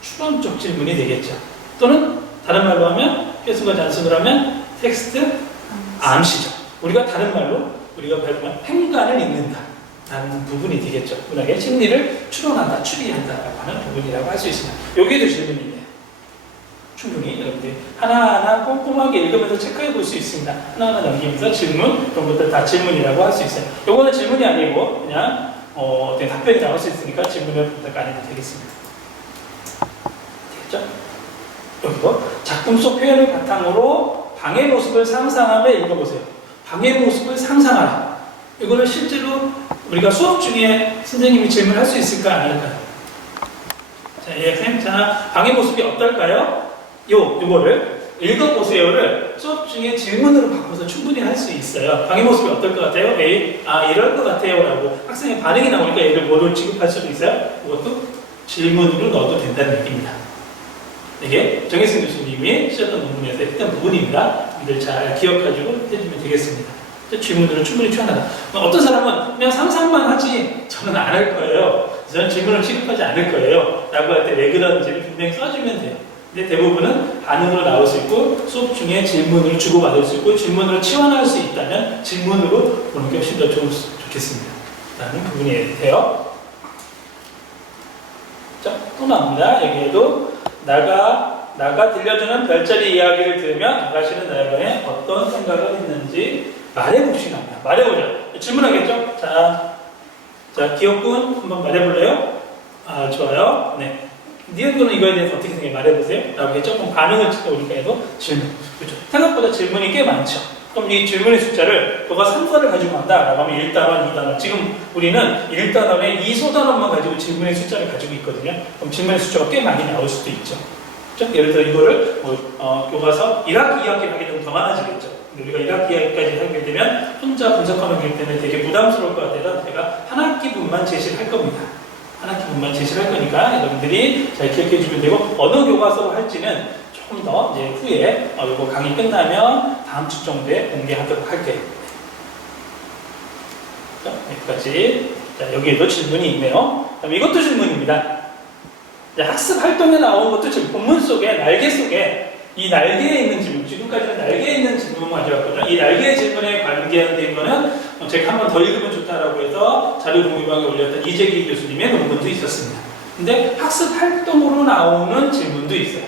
추론적 질문이 되겠죠. 또는 다른 말로 하면 피어슨과 잔슨으로 하면 텍스트 암시적. 우리가 다른 말로 우리가 배우면 행간을 읽는다. 라는 부분이 되겠죠. 문학의 심리를 추론한다, 추리한다라고 하는 부분이라고 할 수 있습니다. 여기에도 질문이네요. 충분히 여러분들이 하나하나 꼼꼼하게 읽으면서 체크해 볼 수 있습니다. 하나하나 넘기면서 질문, 그런 것들 다 질문이라고 할 수 있어요. 요거는 질문이 아니고 그냥 답변이 나올 수 있으니까 질문을 부탁 안 해도 되겠습니다. 되겠죠? 여기도 작품 속 표현을 바탕으로 방의 모습을 상상하며 읽어보세요. 방의 모습을 상상하라. 이거를 실제로 우리가 수업 중에 선생님이 질문할 수 있을까 안 할까요? 자, 예, 선생님, 자, 방의 모습이 어떨까요? 요거를 읽어보세요를 수업 중에 질문으로 바꿔서 충분히 할 수 있어요. 방의 모습이 어떨 것 같아요? A, 이럴 것 같아요. 라고 학생의 반응이 나오니까 얘를 뭐로 취급할 수도 있어요. 그것도 질문으로 넣어도 된다는 얘기입니다. 이게 정혜승 교수님이 쓰셨던 논문에서 했던 부분입니다. 이들 잘 기억가지고 해주면 되겠습니다. 질문으로 충분히 취한하다. 어떤 사람은 그냥 상상만 하지 저는 안 할 거예요. 저는 질문을 취급하지 않을 거예요. 라고 할 때 왜 그런지를 분명히 써주면 돼요. 근데 대부분은 반응으로 나올 수 있고 수업 중에 질문을 주고받을 수 있고 질문으로 치환할 수 있다면 질문으로 보는 게 훨씬 더 좋겠습니다. 라는 부분이 돼요. 자, 또 나옵니다. 여기에도 나가 들려주는 별자리 이야기를 들으며 아가씨는 나에 어떤 생각을 했는지 말해봅시다. 말해보자. 질문하겠죠? 자, 기억군 한번 말해볼래요? 좋아요. 네. 니은군은 이거에 대해서 어떻게 생각해? 말해보세요. 라고 했죠? 그럼 반응을 우리가 해도 질문. 그렇죠? 생각보다 질문이 꽤 많죠. 그럼 이 질문의 숫자를 너가 3단을 가지고 간다. 라고 하면 1단원, 2단원. 지금 우리는 1단원에 2소단원만 가지고 질문의 숫자를 가지고 있거든요. 그럼 질문의 숫자가 꽤 많이 나올 수도 있죠. 그렇죠? 예를 들어 이거를 교과서 1학기 2학기를 하게 되면 더 많아지겠죠. 우리가 1학기 2학기까지 하게 되면 혼자 분석하는 게 때문에 되게 부담스러울 것 같아서 제가 한 학기분만 제시를 할 겁니다. 한 학기분만 제시를 할 거니까 여러분들이 잘 기억해 주면 되고 어느 교과서로 할지는 조금 더 이제 후에 이거 강의 끝나면 다음 주 정도에 공개하도록 할게요. 자, 여기까지. 자, 여기에도 질문이 있네요. 그럼 이것도 질문입니다. 자, 학습 활동에 나온 것도 지금 본문 속에 날개 속에 이 날개에 있는 질문, 지금까지는 날개에 있는 질문만 가져왔거든요. 이 날개의 질문에 관계된 거는 제가 한 번 더 읽으면 좋다라고 해서 자료 공유방에 올렸던 이재기 교수님의 논문도 있었습니다. 근데 학습 활동으로 나오는 질문도 있어요.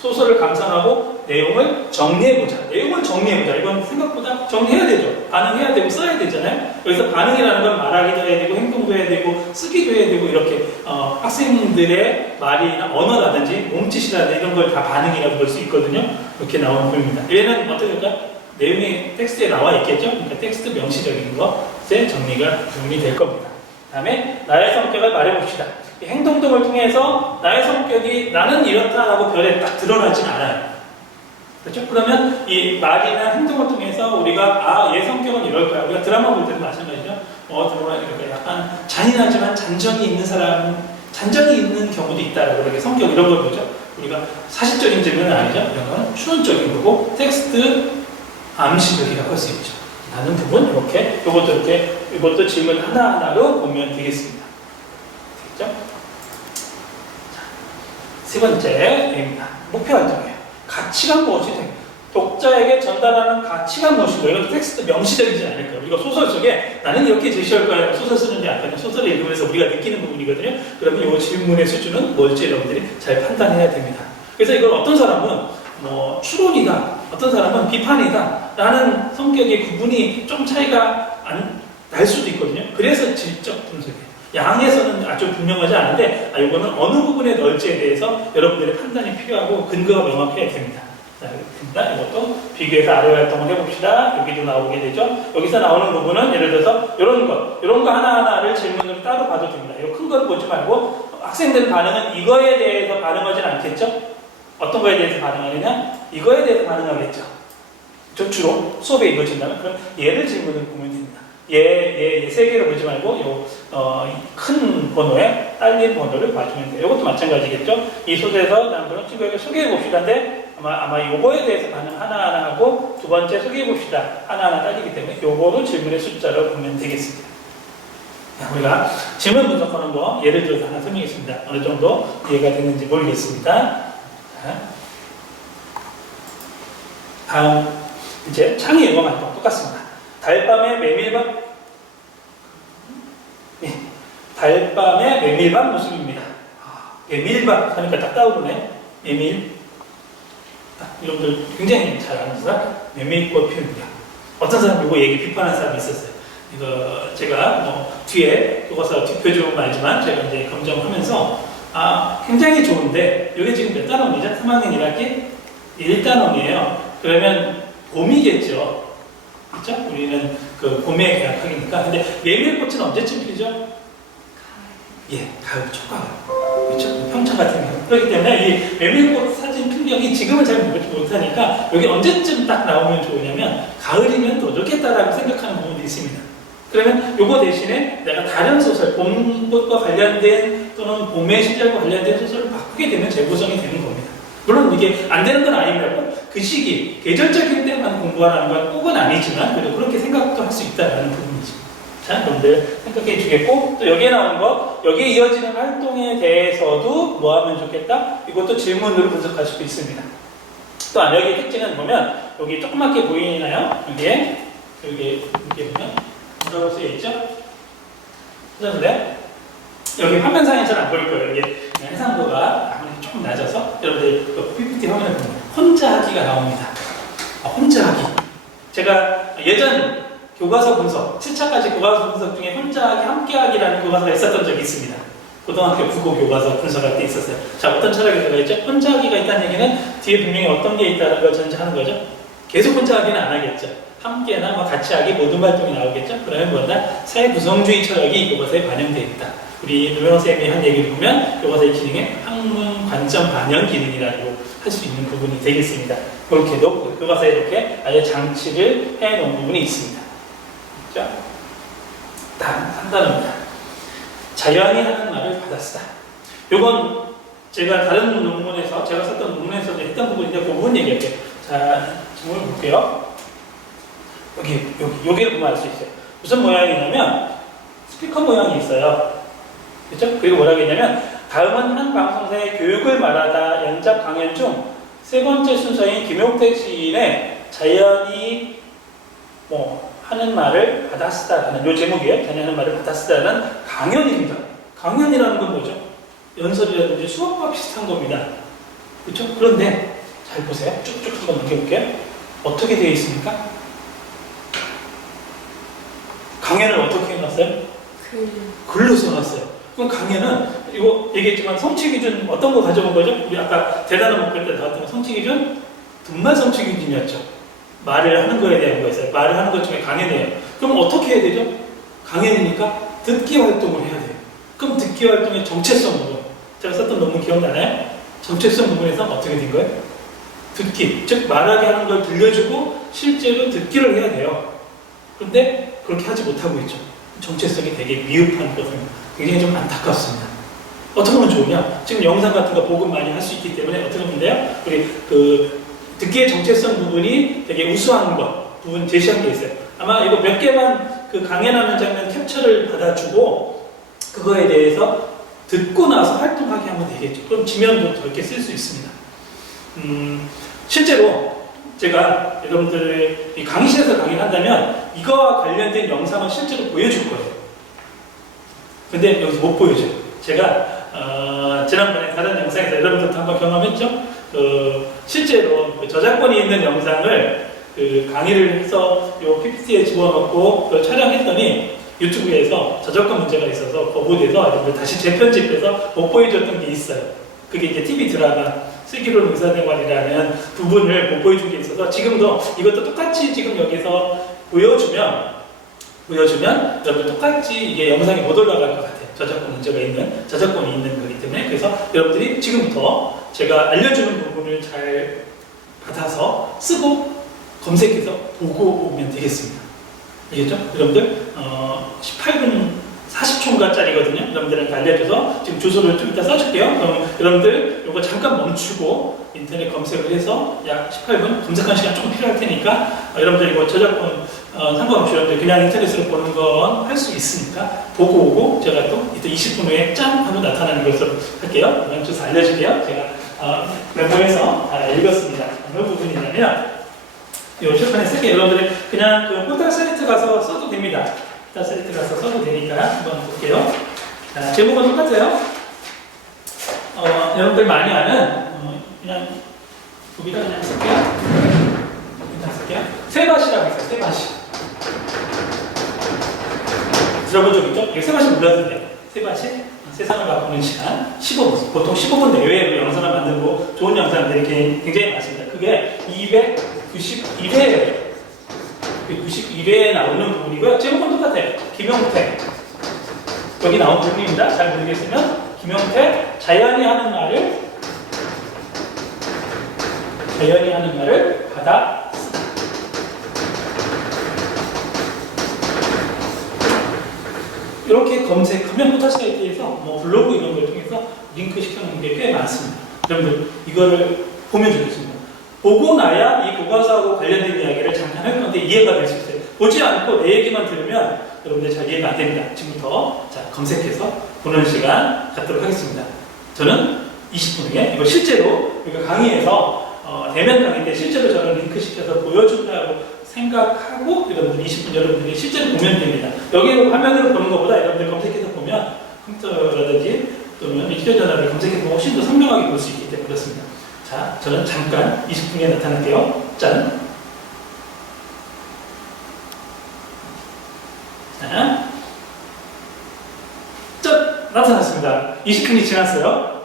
소설을 감상하고 내용을 정리해보자. 내용을 정리해보자. 이건 생각보다 정리해야 되죠. 반응해야 되고 써야 되잖아요. 그래서 반응이라는 건 말하기도 해야 되고 행동도 해야 되고 쓰기도 해야 되고 이렇게 학생들의 말이나 언어라든지 몸짓이라든지 이런 걸 다 반응이라고 볼 수 있거든요. 이렇게 나오는 부분입니다. 얘는 어떻게 할까? 내용이 텍스트에 나와 있겠죠? 그러니까 텍스트 명시적인 것에 정리가 부분이 될 겁니다. 그 다음에 나의 성격을 말해봅시다. 행동 등을 통해서 나의 성격이 나는 이렇다라고 별에 딱 드러나진 않아요. 그렇죠? 그러면 이 말이나 행동을 통해서 우리가 얘 성격은 이럴 거야. 우리가 드라마 볼 때도 마찬가지죠. 드라마 약간 잔인하지만 잔정이 있는 사람, 잔정이 있는 경우도 있다라고 이렇게 성격 이런 걸 보죠. 우리가 사실적인 질문은 아니죠. 이런 건 추론적인 거고 텍스트 암시적이라고 할 수 있죠. 라는 부분 이렇게 이것도 질문 하나하나로 보면 되겠습니다. 됐죠? 세 번째입니다. 목표 활동이에요. 가치가 무엇이든 독자에게 전달하는 가치가 무엇인가. 이건 텍스트 명시적이지 않을 거예요. 우리가 소설 속에 나는 이렇게 제시할 거예요. 소설 쓰는지 아까는 소설을 읽으면서 우리가 느끼는 부분이거든요. 그러면 이 질문의 수준은 뭘지 여러분들이 잘 판단해야 됩니다. 그래서 이걸 어떤 사람은 추론이다, 어떤 사람은 비판이다 라는 성격의 구분이 좀 차이가 날 수도 있거든요. 그래서 질적 분석이에요. 양에서는 아주 분명하지 않은데 이거는 어느 부분에 넣을지에 대해서 여러분들의 판단이 필요하고 근거가 명확해야 됩니다. 자, 됩니다. 이것도 비교해서 아래 활동을 해봅시다. 여기도 나오게 되죠. 여기서 나오는 부분은 예를 들어서 이런 거 하나하나를 질문으로 따로 봐도 됩니다. 이 큰 걸 보지 말고 학생들 반응은 이거에 대해서 반응하진 않겠죠? 어떤 거에 대해서 반응하느냐? 이거에 대해서 반응하겠죠. 저 주로 수업에 이루어진다면 그럼 얘를 질문을 보면 됩니다. 얘 세 개를 보지 말고 큰 번호에 딸린 번호를 봐주면 돼요. 이것도 마찬가지겠죠. 이 소설에서 다른 분은 친구에게 소개해 봅시다인데 아마 요거에 대해서 반응 하나하나 하고 두 번째 소개해 봅시다 하나하나 딸리기 때문에 요거로 질문의 숫자를 보면 되겠습니다. 자, 우리가 질문 분석하는 거 예를 들어서 하나 설명했습니다. 어느 정도 이해가 됐는지 모르겠습니다. 자, 다음 이제 창의 영어 활동 똑같습니다. 달밤의 메밀밭, 네, 달밤의 메밀밭 모습입니다. 메밀밭 하니까 딱 떠오르네. 메밀. 여러분들 굉장히 잘 아는 사람, 메밀꽃 피웁니다. 어떤 사람 이거 얘기 비판하는 사람이 있었어요. 이거 제가 뒤에 교과서 뒷표지 보면 알지만 제가 이제 검정하면서 굉장히 좋은데 이게 지금 몇 단원이죠? 3학년 1학기 1단원이에요. 그러면 봄이겠죠. 그렇죠? 우리는 그 봄에 개학하기니까. 근데 메밀꽃은 언제쯤 피죠? 가을. 예, 가을 초가을. 그렇죠? 평창 같은 경우. 그렇기 때문에 이 메밀꽃 사진 풍경이 지금은 잘 못하니까 여기 언제쯤 딱 나오면 좋으냐면 가을이면 더 좋겠다라고 생각하는 부분도 있습니다. 그러면 요거 대신에 내가 다른 소설, 봄꽃과 관련된 또는 봄의 시절과 관련된 소설을 바꾸게 되면 재구성이 되는 겁니다. 물론 이게 안 되는 건 아니라고 그 시기, 계절적인 때만 공부하라는 건 꼭은 아니지만 그래도 그렇게 생각도 할 수 있다는 부분이죠. 자, 여러분들 생각해 주겠고 또 여기에 나온 거, 여기에 이어지는 활동에 대해서도 뭐 하면 좋겠다? 이것도 질문으로 분석할 수도 있습니다. 또한 여기 특징은 보면 여기 조그맣게 보이나요? 여기에 보면 뭐라고 쓰여 있죠? 찾아볼래요? 여기 화면상에서는 안 보일 거예요. 이게 해상도가 아무래도 조금 낮아서 여러분들 PPT 화면에 보면 혼자 하기가 나옵니다. 혼자 하기. 제가 예전 교과서 분석, 7차까지 교과서 분석 중에 혼자 하기, 함께 하기라는 교과서가 있었던 적이 있습니다. 고등학교 국어 교과서 분석할 때 있었어요. 자, 어떤 철학이 들어가 있죠? 혼자 하기가 있다는 얘기는 뒤에 분명히 어떤 게 있다는 걸 전제하는 거죠. 계속 혼자 하기는 안 하겠죠. 함께나 뭐 같이 하기, 모든 활동이 나오겠죠. 그러면 뭐냐? 사회 구성주의 철학이 교과서에 반영되어 있다. 우리 노영 쌤이 한 얘기를 보면 교과서의 기능에 학문 관점 반영 기능이라고 할 수 있는 부분이 되겠습니다. 그렇게도 교과서에 이렇게 아예 장치를 해놓은 부분이 있습니다. 그렇죠? 한 단어입니다. 자연이 하는 말을 받아쓰다. 요건 제가 다른 논문에서, 제가 썼던 논문에서 했던 부분인데 그 부분 얘기할게요. 자, 질문을 볼게요. 여기를 보면 알 수 있어요. 무슨 모양이냐면 스피커 모양이 있어요. 그렇죠? 그리고 뭐라고 했냐면 다음은 한 방송사의 교육을 말하다 연작 강연 중 세 번째 순서인 김용택 시인의 자연이 뭐 하는 말을 받아쓰다라는 요 제목이에요. 자연이 하는 말을 받아쓰다라는 강연입니다. 강연이라는 건 뭐죠? 연설이라든지 수업과 비슷한 겁니다. 그렇죠? 그런데 잘 보세요. 쭉쭉 한번 넘겨볼게요. 어떻게 되어 있습니까? 강연을 어떻게 해놨어요? 글로 써놨어요. 그럼 강연은 이거 얘기했지만 성취 기준 어떤 거 가져온 거죠? 우리 아까 대단한 목표 때 나왔던 성취 기준 분말 성취 기준이었죠. 말을 하는 거에 대한 거였어요. 말을 하는 것 중에 강연이에요. 그럼 어떻게 해야 되죠? 강연이니까 듣기 활동을 해야 돼요. 그럼 듣기 활동의 정체성 부분, 제가 썼던 논문 기억나나요? 정체성 부분에서 어떻게 된 거예요? 듣기, 즉 말하게 하는 걸 들려주고 실제로 듣기를 해야 돼요. 그런데 그렇게 하지 못하고 있죠. 정체성이 되게 미흡한 것은 굉장히 좀 안타깝습니다. 어떻게 하면 좋으냐? 지금 영상 같은 거 보급 많이 할 수 있기 때문에 어떻게 하면 돼요? 우리 듣기의 정체성 부분이 되게 우수한 부분 제시한 게 있어요. 아마 이거 몇 개만 강연하는 장면 캡처를 받아주고 그거에 대해서 듣고 나서 활동하게 하면 되겠죠. 그럼 지면도 저렇게 쓸 수 있습니다. 실제로 제가 여러분들 이 강의실에서 강의한다면 이거와 관련된 영상을 실제로 보여줄 거예요. 근데 여기서 못 보여줘요. 제가 지난번에 다른 영상에서 여러분들도 한번 경험했죠? 실제로 저작권이 있는 영상을 강의를 해서 요 PPT에 집어넣고 촬영했더니 유튜브에서 저작권 문제가 있어서 거부돼서 여러분들 다시 재편집해서 못 보여줬던 게 있어요. 그게 이제 TV 드라마 슬기로운 의사생활이라는 부분을 못 보여준 게 있어서 지금도 이것도 똑같이 지금 여기서 보여주면 여러분 똑같이 이게 영상이 못 올라갈 것 같아요. 저작권이 있는 거기 때문에. 그래서 여러분들이 지금부터 제가 알려주는 부분을 잘 받아서 쓰고 검색해서 보고 오면 되겠습니다. 알겠죠? 여러분들 18분 40초인가짜리거든요. 여러분들한테 알려줘서 지금 주소를 좀 이따 써줄게요. 그럼 여러분들 이거 잠깐 멈추고 인터넷 검색을 해서 약 18분 검색하는 시간 조금 필요할 테니까 여러분들 이거 저작권 상관없이 여러분들 그냥 인터넷으로 보는 건 할 수 있으니까 보고 오고 제가 또 이따 20분 후에 짠 하고 나타나는 것으로 할게요. 그럼 주소 알려줄게요. 제가 메모해서 읽었습니다. 어느 부분이냐면 이 출판에 쓸게요. 여러분들이 그냥 포털 사이트 가서 써도 됩니다. 포털 사이트 가서 써도 되니까 한번 볼게요. 자, 제목은 똑같아요. 여러분들 많이 아는 그냥 여기다 그냥 쓸게요. 세바시라고 있어요. 세바시. 들어본 적 있죠? 이게 세바시 몰랐는데 세바시? 세상을 바꾸는 시간 15분. 보통 15분 내외로 영상을 만들고 좋은 영상들이 굉장히 많습니다. 그게 291회 191회에 나오는 부분이고요. 제목은 똑같아요. 김용택. 여기 나온 부분입니다. 잘 모르겠으면 김용태, 자연이 하는 말을 받아 쓰다. 이렇게 검색하면 포털사이트에서 뭐 블로그 이런 걸 통해서 링크 시켜놓은 게 꽤 많습니다. 여러분들 이거를 보면 좋겠습니다. 보고 나야 이 교과서하고 관련된 이야기를 잠깐 할 건데 이해가 될 수 있어요. 보지 않고 내 얘기만 들으면 여러분들 잘 이해가 안 됩니다. 지금부터 자, 검색해서 보는 시간 갖도록 하겠습니다. 저는 20분 후에 이거 실제로 우리가 강의에서 대면 강의 때 실제로 저는 링크 시켜서 보여준다고 생각하고 여러분들 20분 여러분들이 실제로 보면 됩니다. 여기 화면으로 보는 것보다 여러분들 검색해서 보면 컴퓨터라든지 또는 휴대전화를 검색해서 보면 훨씬 더 선명하게 볼 수 있기 때문에 그렇습니다. 자, 저는 잠깐 20분에 나타날게요. 짠. 자, 짠! 나타났습니다. 20분이 지났어요.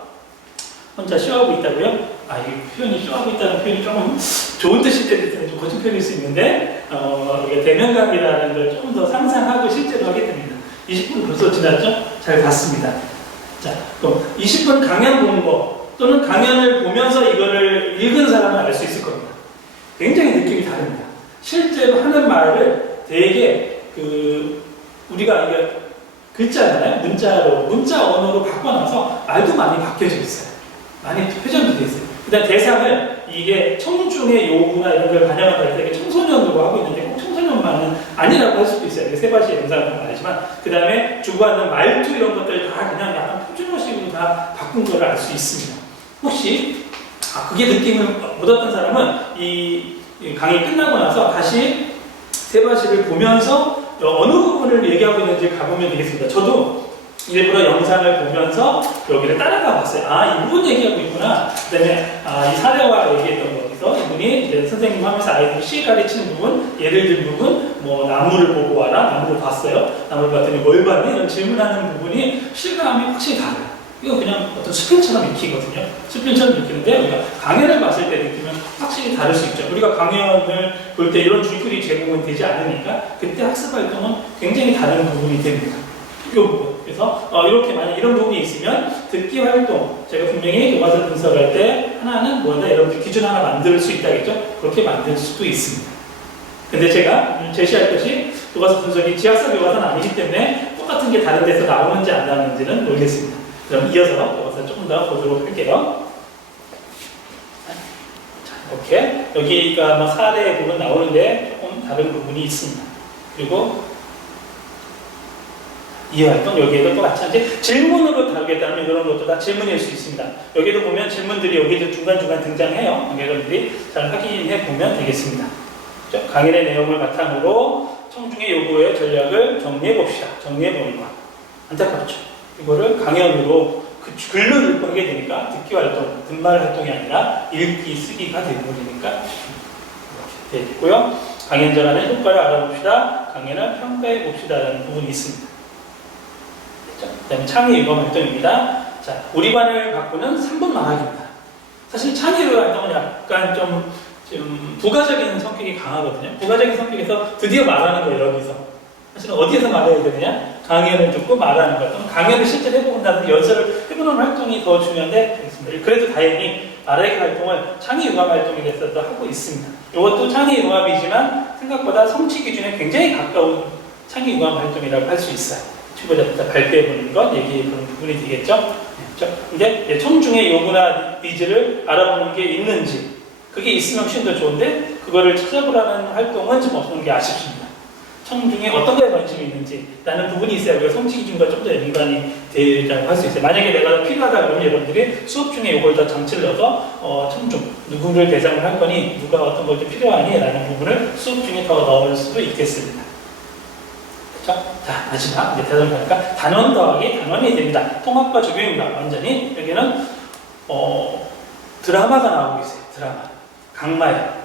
혼자 쇼하고 있다고요? 아, 이 표현이 쇼하고 있다는 표현이 조금 좋은 뜻일 때는 좀 거친 표현일 수 있는데, 이게 대면 강의라는 걸 좀 더 상상하고 실제로 하게 됩니다. 20분 벌써 지났죠? 잘 봤습니다. 자, 그럼 20분 강연 본 거, 또는 강연을 보면서 이거를 읽은 사람은 알 수 있을 겁니다. 굉장히 느낌이 다릅니다. 실제로 하는 말을 되게 우리가 이게 글자잖아요. 문자 언어로 바꿔놔서 말도 많이 바뀌어져 있어요. 많이 표정도 돼 있어요. 그다음 대상을 이게 청중의 요구나 이런 걸 반영한다 할 때 청소년으로 하고 있는데 꼭 청소년만은 아니라고 할 수도 있어요. 세바시 영상을 보면 알지만 그 다음에 주고하는 말투 이런 것들 다 그냥 약간 표준어식으로 다 바꾼 걸 알 수 있습니다. 혹시 그게 느낌을 못 얻던 사람은 이 강의 끝나고 나서 다시 세바시를 보면서 어느 부분을 얘기하고 있는지 가보면 되겠습니다. 저도 일부러 영상을 보면서 여기를 따라가 봤어요. 이 부분 얘기하고 있구나. 그 다음에 이 사례와 얘기했던 거기서 이분이 이제 선생님 하면서 아이들 시 가르치는 부분, 예를 든 부분, 뭐 나무를 보고 와라, 나무를 봤어요. 나무를 봤더니 뭘 봤니? 이런 질문하는 부분이 실감이 확실히 달라요. 이거 그냥 어떤 스피처럼 익히거든요. 스피처럼 익히는데 우리가 강연을 봤을 때 느끼면 확실히 다를 수 있죠. 우리가 강연을 볼 때 이런 줄거리 제공은 되지 않으니까 그때 학습 활동은 굉장히 다른 부분이 됩니다. 이 부분. 그래서 이렇게 만약 이런 부분이 있으면 듣기 활동, 제가 분명히 교과서 분석할 때 하나는 뭐다 여러분들 기준 하나 만들 수 있다겠죠? 그렇게 만들 수도 있습니다. 근데 제가 제시할 것이 교과서 분석이 지학사 교과서는 아니기 때문에 똑같은 게 다른 데서 나오는지 안 나오는지는 모르겠습니다. 그럼 이어서 교과서 조금 더 보도록 할게요. 자, 이렇게 여기가 뭐 사례 부분 나오는데 조금 다른 부분이 있습니다. 그리고 이 활동 여기에도 똑같이 이제 질문으로 다루겠다면 이런 것도 다 질문일 수 있습니다. 여기도 보면 질문들이 여기도 중간중간 등장해요. 여러분들이 잘 확인해 보면 되겠습니다. 강연의 내용을 바탕으로 청중의 요구의 전략을 정리해 봅시다. 정리해 보는 것. 안타깝죠. 이거를 강연으로 글로 읽게 되니까 듣기 활동, 듣말 활동이 아니라 읽기, 쓰기가 되버리니까 이렇게 되어 있고요. 강연 전환의 효과를 알아봅시다. 강연을 평가해 봅시다라는 부분이 있습니다. 그 다음에 창의 유감 활동입니다. 자, 우리 반을 바꾸는 3분 말하기입니다. 사실 창의 유감 활동은 약간 좀 부가적인 성격이 강하거든요. 부가적인 성격에서 드디어 말하는 거예요, 여기서. 사실은 어디에서 말해야 되느냐? 강연을 듣고 말하는 것. 또는 강연을 실제로 해본다든지 연설을 해보는 활동이 더 중요한데, 되겠습니다. 그래도 다행히 말하기 활동을 창의 융합 활동에 대해서도 하고 있습니다. 이것도 창의 융합이지만 생각보다 성취 기준에 굉장히 가까운 창의 융합 활동이라고 할 수 있어요. 초보자부터 발표해보는 것, 얘기해보는 부분이 되겠죠? 근데 청중의 요구나 니즈를 알아보는 게 있는지, 그게 있으면 훨씬 더 좋은데 그거를 찾아보라는 활동은 좀 없는 게 아쉽습니다. 청중에 어떤 거에 관심이 있는지 라는 부분이 있어야 우리가 성취 기준과 좀 더 연관이 되라고 할 수 있어요. 만약에 내가 필요하다 그러면 여러분들이 수업 중에 이걸 더 장치를 넣어서 청중, 누구를 대상으로 할 거니 누가 어떤 걸 좀 필요하니 라는 부분을 수업 중에 더 넣을 수도 있겠습니다. 그렇죠? 자, 마지막 이제 대답을 하니까 단원 더하기 단원이 됩니다. 통합과 적용입니다. 완전히 여기는 드라마가 나오고 있어요. 드라마. 강마야.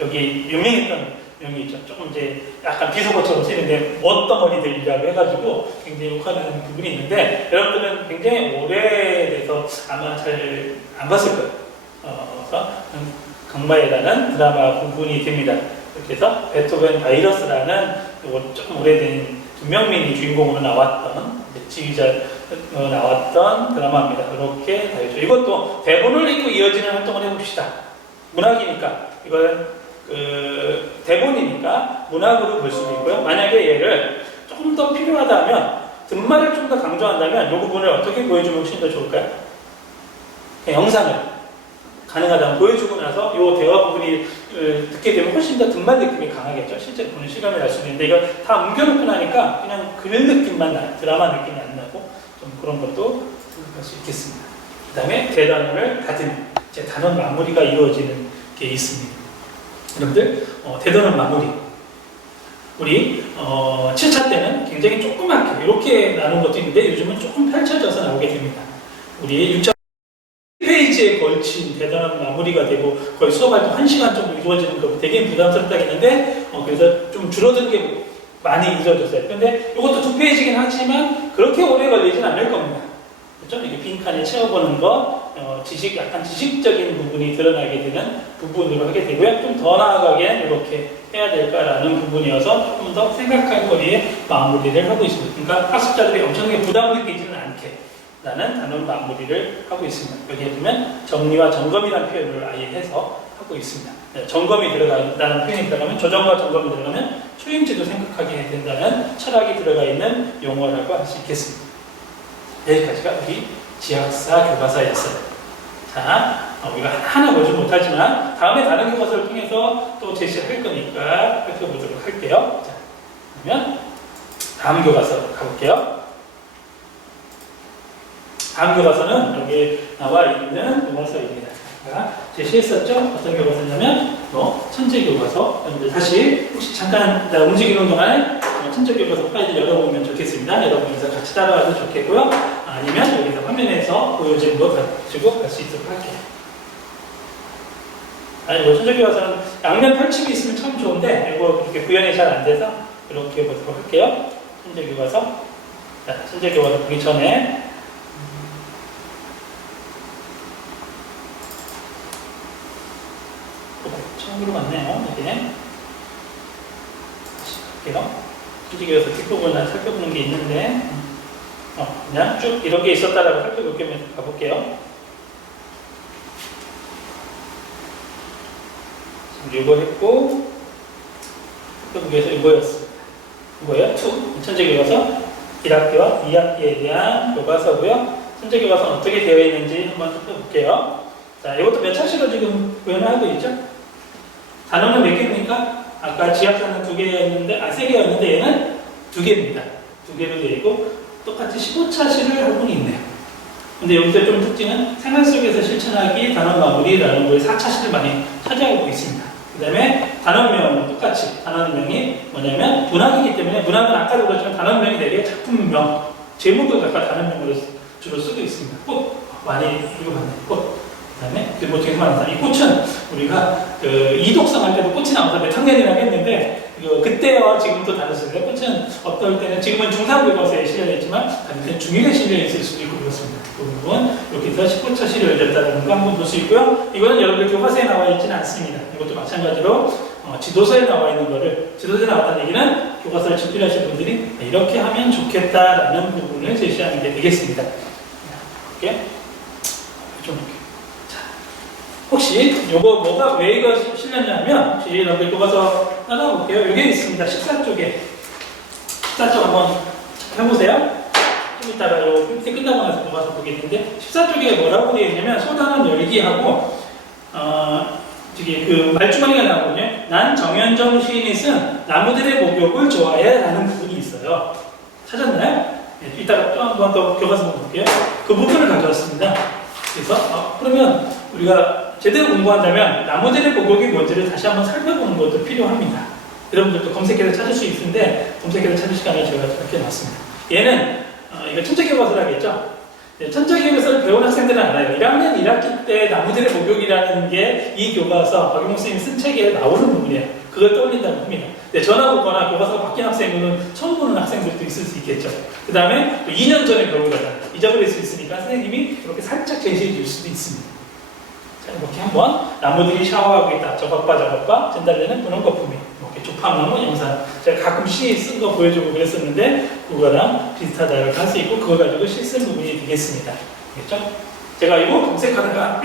여기 유명했던 명이 있죠. 조금 이제 약간 비속어처럼 쓰이는데 멋덩어리들이라고 해가지고 굉장히 욕하는 부분이 있는데 여러분들은 굉장히 오래돼서 아마 잘 안 봤을 거예요. 그래서 강마야라는 드라마 부분이 됩니다. 그래서 베토벤 바이러스라는 조금 오래된 김명민이 주인공으로 나왔던 지휘자 나왔던 드라마입니다. 그렇게 다르죠. 이것도 대본을 읽고 이어지는 활동을 해봅시다. 문학이니까 이걸 대본이니까 문학으로 볼 수도 있고요. 만약에 얘를 조금 더 필요하다면 뒷말을 좀 더 강조한다면 이 부분을 어떻게 보여주면 훨씬 더 좋을까요? 영상을 가능하다면 보여주고 나서 이 대화 부분이 듣게 되면 훨씬 더 뒷말 느낌이 강하겠죠. 실제로 보는 실감이 날 수도 있는데 이걸 다 옮겨놓고 나니까 그냥 글 느낌만 나요. 드라마 느낌이 안 나고 좀 그런 것도 생각할 수 있겠습니다. 그 다음에 대단원을 다듬는 이제 단원 마무리가 이루어지는 게 있습니다. 여러분들 대단원 마무리 우리 7차 때는 굉장히 조그맣게 이렇게 나눈 것도 있는데 요즘은 조금 펼쳐져서 나오게 됩니다. 우리 6차 페이지에 걸친 대단한 마무리가 되고 거의 수업할 때 1시간 정도 이루어지는 거 되게 부담스럽다겠는데 그래서 좀 줄어든 게 많이 이루어졌어요. 근데 이것도 2페이지긴 하지만 그렇게 오래 걸리진 않을 겁니다. 그렇죠? 이게 빈칸에 채워보는 거 약간 지식적인 부분이 드러나게 되는 부분으로 하게 되고요. 좀 더 나아가게 이렇게 해야 될까라는 부분이어서 조금 더 생각할 거리에 마무리를 하고 있습니다. 그러니까 학습자들이 엄청나게 부담을 느끼지는 않게 라는 단원 마무리를 하고 있습니다. 여기에 보면 정리와 점검이라는 표현을 아예 해서 하고 있습니다. 점검이 들어간다는 표현이 들어가면 조정과 점검이 들어가면 초임지도 생각하게 해야 된다는 철학이 들어가 있는 용어라고 할 수 있겠습니다. 여기까지가 우리 지학사 교과서였어요. 자, 우리가 하나 보지 못하지만 다음에 다른 교과서를 통해서 또 제시할 거니까 살펴보도록 할게요. 자, 그러면 다음 교과서 가볼게요. 다음 교과서는 여기 나와 있는 교과서입니다. 제가 제시했었죠? 어떤 교과서냐면 천재교과서. 여러분들 다시 혹시 잠깐 움직이는 동안에 천재교과서 파일을 열어보면 좋겠습니다. 여러분께서 같이 따라와도 좋겠고요. 아니면 여기서 화면에서 보여지는 거 가지고 갈 수 있도록 할게요. 이거 천재교과서는 양면 펼침이 있으면 참 좋은데 이거 그렇게 구현이 잘 안 돼서 이렇게 보도록 할게요. 천재교과서. 자, 천재교과서 보기 전에 처음으로 맞네요. 이게 다시 갈게요. 천재교과서 뒷부분을 살펴보는 게 있는데 그냥 쭉 이런 게 있었다라고 살펴볼게요. 가볼게요. 지금 이거 했고 살펴보기 위해서 이거였습니다. 이거예요. 2. 천재교과서 1학기와 2학기에 대한 교과서고요. 천재교과서는 어떻게 되어 있는지 한번 살펴볼게요. 자, 이것도 몇 차례로 지금 구현을 하고 있죠? 단어는 몇 개입니까? 아까 지학사는 2개였는데, 3개였는데 얘는 2개입니다. 2개로 되어 있고 똑같이 15차시를 하고는 있네요. 근데 여기서 좀 특징은 생활 속에서 실천하기 단원 마무리라는 거에 4차시를 많이 차지하고 있습니다. 그 다음에 단원명은 똑같이 단원명이 뭐냐면 문학이기 때문에 문학은 아까도 그렇지만 단원명이 되게 작품명, 제목을 갖다 단원명으로 주로 쓰고 있습니다. 꽃 많이 읽어봤네요. 꽃. 그 다음에 뭐 되게 많다. 이 꽃은 우리가 이독성 할 때도 꽃이 나와서 몇 학년이라고 했는데 그때와 지금도 다르습니다. 꽃은 어떨 때는 지금은 중상교과서에 실려있지만 다른 때는 중일에 실려있을 수도 있고 그렇습니다. 그 부분 이렇게 해서 19차 실려 열렸다는 거 한번 볼 수 있고요. 이거는 여러분들 교과서에 나와 있지는 않습니다. 이것도 마찬가지로 지도서에 나와 있는 거를 지도서에 나왔다는 얘기는 교과서를 집필하실 분들이 이렇게 하면 좋겠다라는 부분을 제시하는 게 되겠습니다. 이렇게 좀 이렇게. 혹시 요거 뭐가 왜 이거 실렸냐면 혹시 여러분들 교과서 따라볼게요. 여기 있습니다. 14쪽에 14쪽 한번 해보세요. 좀 이따가 요 PT 끝나고 나서 교과서 보게 되는데 14쪽에 뭐라고 되어 있냐면 소단원 열기하고 저기 그 말주머니가 나오거든요. 난 정현정 시인이 쓴 나무들의 목욕을 좋아해 라는 부분이 있어요. 찾았나요? 네, 이따가 또 한 번 더 교과서 볼게요. 그 부분을 가져왔습니다. 그래서 그러면 우리가 제대로 공부한다면 나무들의 목욕이 뭔지를 다시 한번 살펴보는 것도 필요합니다. 여러분들도 검색해서 찾을 수 있는데 검색해서 찾을 시간을 제가 이렇게 놨습니다. 얘는 이거 천재교과서라겠죠? 네, 천재교과서를 배운 학생들은 알아요. 1학년 1학기 때 나무들의 목욕이라는 게 이 교과서 박용옥 선생님이 쓴 책에 나오는 부분이에요. 그걸 떠올린다고 합니다. 네, 전화 오거나 교과서가 바뀐 학생들은 처음 보는 학생들도 있을 수 있겠죠. 그 다음에 또 2년 전에 배우거나 잊어버릴 수 있으니까 선생님이 이렇게 살짝 제시해 줄 수도 있습니다. 자, 이렇게 한번 나무들이 샤워하고 있다. 저것과 진달래는 부는 거품이. 이렇게 조팝나무 영상. 제가 가끔 시 쓴 거 보여주고 그랬었는데 그거랑 비슷하다고 할 수 있고 그거 가지고 시 쓴 부분이 되겠습니다. 알겠죠? 제가 이거 검색하다가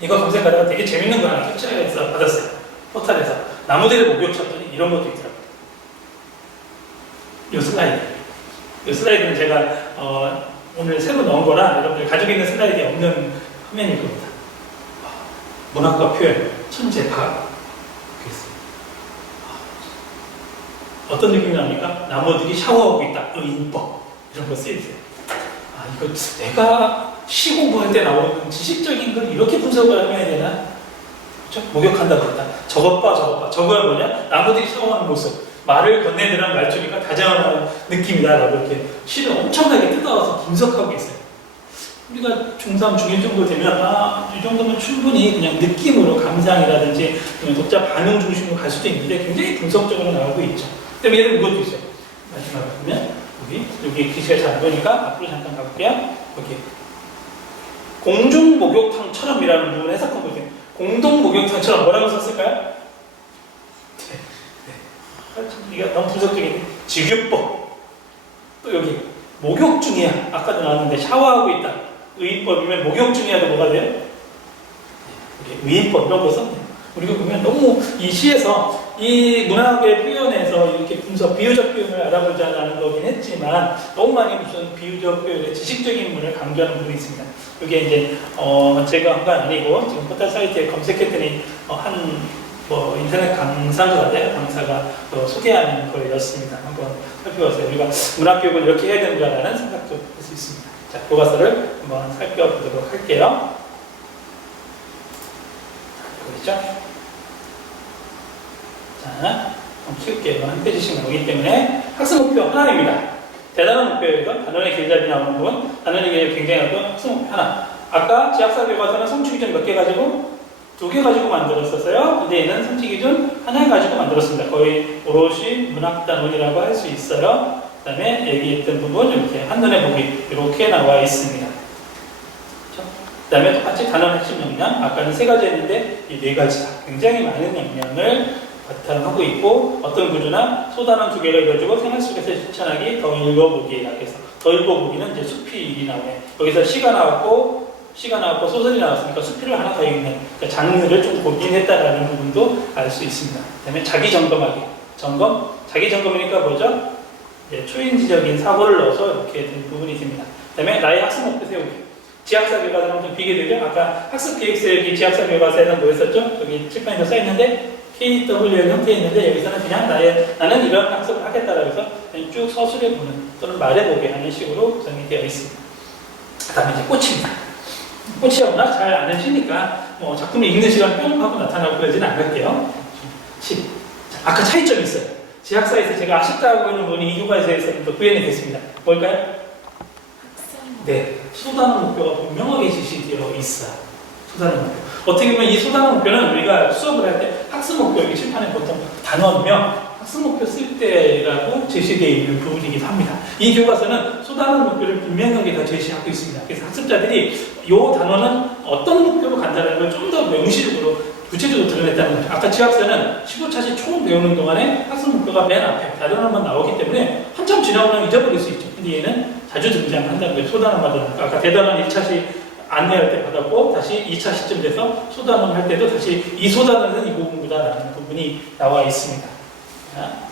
이거 검색하다가 되게 재밌는 거 하나 캡처해서 받았어요. 포털에서. 나무들의 목욕 쳤더니 이런 것도 있더라고요. 이 슬라이드. 이 슬라이드는 제가 오늘 새로 넣은 거라 여러분들 가지고 있는 슬라이드에 없는 화면일 겁니다. 문학과 표현, 천재, 과학. 어떤 느낌이 납니까? 나무들이 샤워하고 있다. 의인법. 이런 거 쓰여있어요. 아, 이거 내가 시 공부할 때 나오는 지식적인 걸 이렇게 분석을 해야 되나? 그렇죠? 목욕한다고 했다. 저것 봐. 저거야 뭐냐? 나무들이 샤워하는 모습. 말을 건네들한 말투니까 다정한 느낌이다라고 이렇게 시를 엄청나게 뜯어와서 분석하고 있어요. 우리가 중3, 중1 정도 되면 이 정도면 충분히 그냥 느낌으로 감상이라든지 독자 반응 중심으로 갈 수도 있는데 굉장히 분석적으로 나오고 있죠. 그다음에 예를 이것도 있어요. 마지막에 보면 여기 글씨가 잘 안 보니까 앞으로 잠깐 가볼게요. 여기 공중 목욕탕처럼이라는 부분을 해석하고 있어요. 공동 목욕탕처럼 뭐라고 썼을까요? 이게 너무 분석적인 직유법. 또 여기 목욕 중이야. 아까도 나왔는데 샤워하고 있다. 의인법이면 목욕 중이야도 뭐가 돼요? 의인법 이런 거 썼네요. 우리가 보면 너무 이 시에서 이 문학의 표현에서 이렇게 분석, 비유적 표현을 알아보자라는 거긴 했지만 너무 많이 무슨 비유적 표현의 지식적인 부분을 강조하는 부분이 있습니다. 이게 이제 제가 한 건 아니고 지금 포털 사이트에 검색했더니 인터넷 강사인 것 같아요. 강사가 소개하는 거였습니다. 한번 살펴보세요. 우리가 문학교육을 이렇게 해야 되는가라는 생각도 할 수 있습니다. 자, 교과서를 한번 살펴보도록 할게요. 보이죠? 자, 한번 키울게요. 한 페이지씩 나오기 때문에 학습 목표 하나입니다. 대단한 목표에서 단원의 길잡이 나오는 부분, 단원의 길잡이 굉장히 하고 학습 목표 하나. 아까 지학사 교과서는 성취기준 몇 개 가지고? 2개 가지고 만들었었어요. 근데 얘는 성취기준 하나 가지고 만들었습니다. 거의 오롯이 문학단원이라고 할 수 있어요. 그 다음에 얘기했던 부분 이렇게 한눈에 보기 이렇게 나와 있습니다. 그 다음에 똑같이 단원 핵심 역량, 아까는 3가지 했는데 이 4가지다. 굉장히 많은 역량을 바탕하고 있고 어떤 구조나 소단원 2개가 이루어지고 생활 속에서 실천하기, 더 읽어보기라고 해서 더 읽어보기는 이제 수필이 나오네. 여기서 시가 나왔고 소설이 나왔으니까 수필을 하나 더 읽는, 그러니까 장르를 좀 고민했다라는 부분도 알 수 있습니다. 그 다음에 자기 점검하기. 자기 점검이니까 뭐죠? 초인지적인 사고를 넣어서 이렇게 된 부분이 있습니다. 그 다음에 나의 학습 목표 세우기. 지학사 교과서랑 좀 비교되죠? 아까 학습 계획 세우기 지학사 교과서에는 뭐였었죠? 여기 칠판에서 써있는데 KWL 형태에 있는데 여기서는 그냥 나는 이런 학습을 하겠다라고 해서 그냥 쭉 서술해보는 또는 말해보게 하는 식으로 구성이 되어 있습니다. 그 다음에 이제 꽃입니다. 꽃이 워낙 잘 아시니까 작품을 읽는 시간 뿅 하고 나타나고 그러지는 않을게요. 아까 차이점이 있어요. 지학사에서 제가 아쉽다고 하는 부분이 이 교과서에서는 또 구현이 됐습니다. 뭘까요? 네, 소단원 목표가 분명하게 제시되어 있어요. 소단원 목표. 어떻게 보면 이 소단원 목표는 우리가 수업을 할 때 학습 목표, 여기 칠판에 보통 단원명, 학습 목표 쓸 때라고 제시되어 있는 부분이기도 합니다. 이 교과서는 소단원 목표를 분명하게 다 제시하고 있습니다. 그래서 학습자들이 이 단원은 어떤 목표로 간다는 걸 좀 더 명시적으로 구체적으로 드러냈다는 거죠. 아까 지학사는 15차시 총 배우는 동안에 학습 목표가 맨 앞에 단원만 나오기 때문에 한참 지나고 나면 잊어버릴 수 있죠. 근데 얘는 자주 등장한다는 거예요. 소단원 받으니까. 아까 대단원 1차시 안내할 때 받았고 다시 2차 시점 돼서 소단원 할 때도 다시 이 소단원은 이 부분이다라는 부분이 나와 있습니다.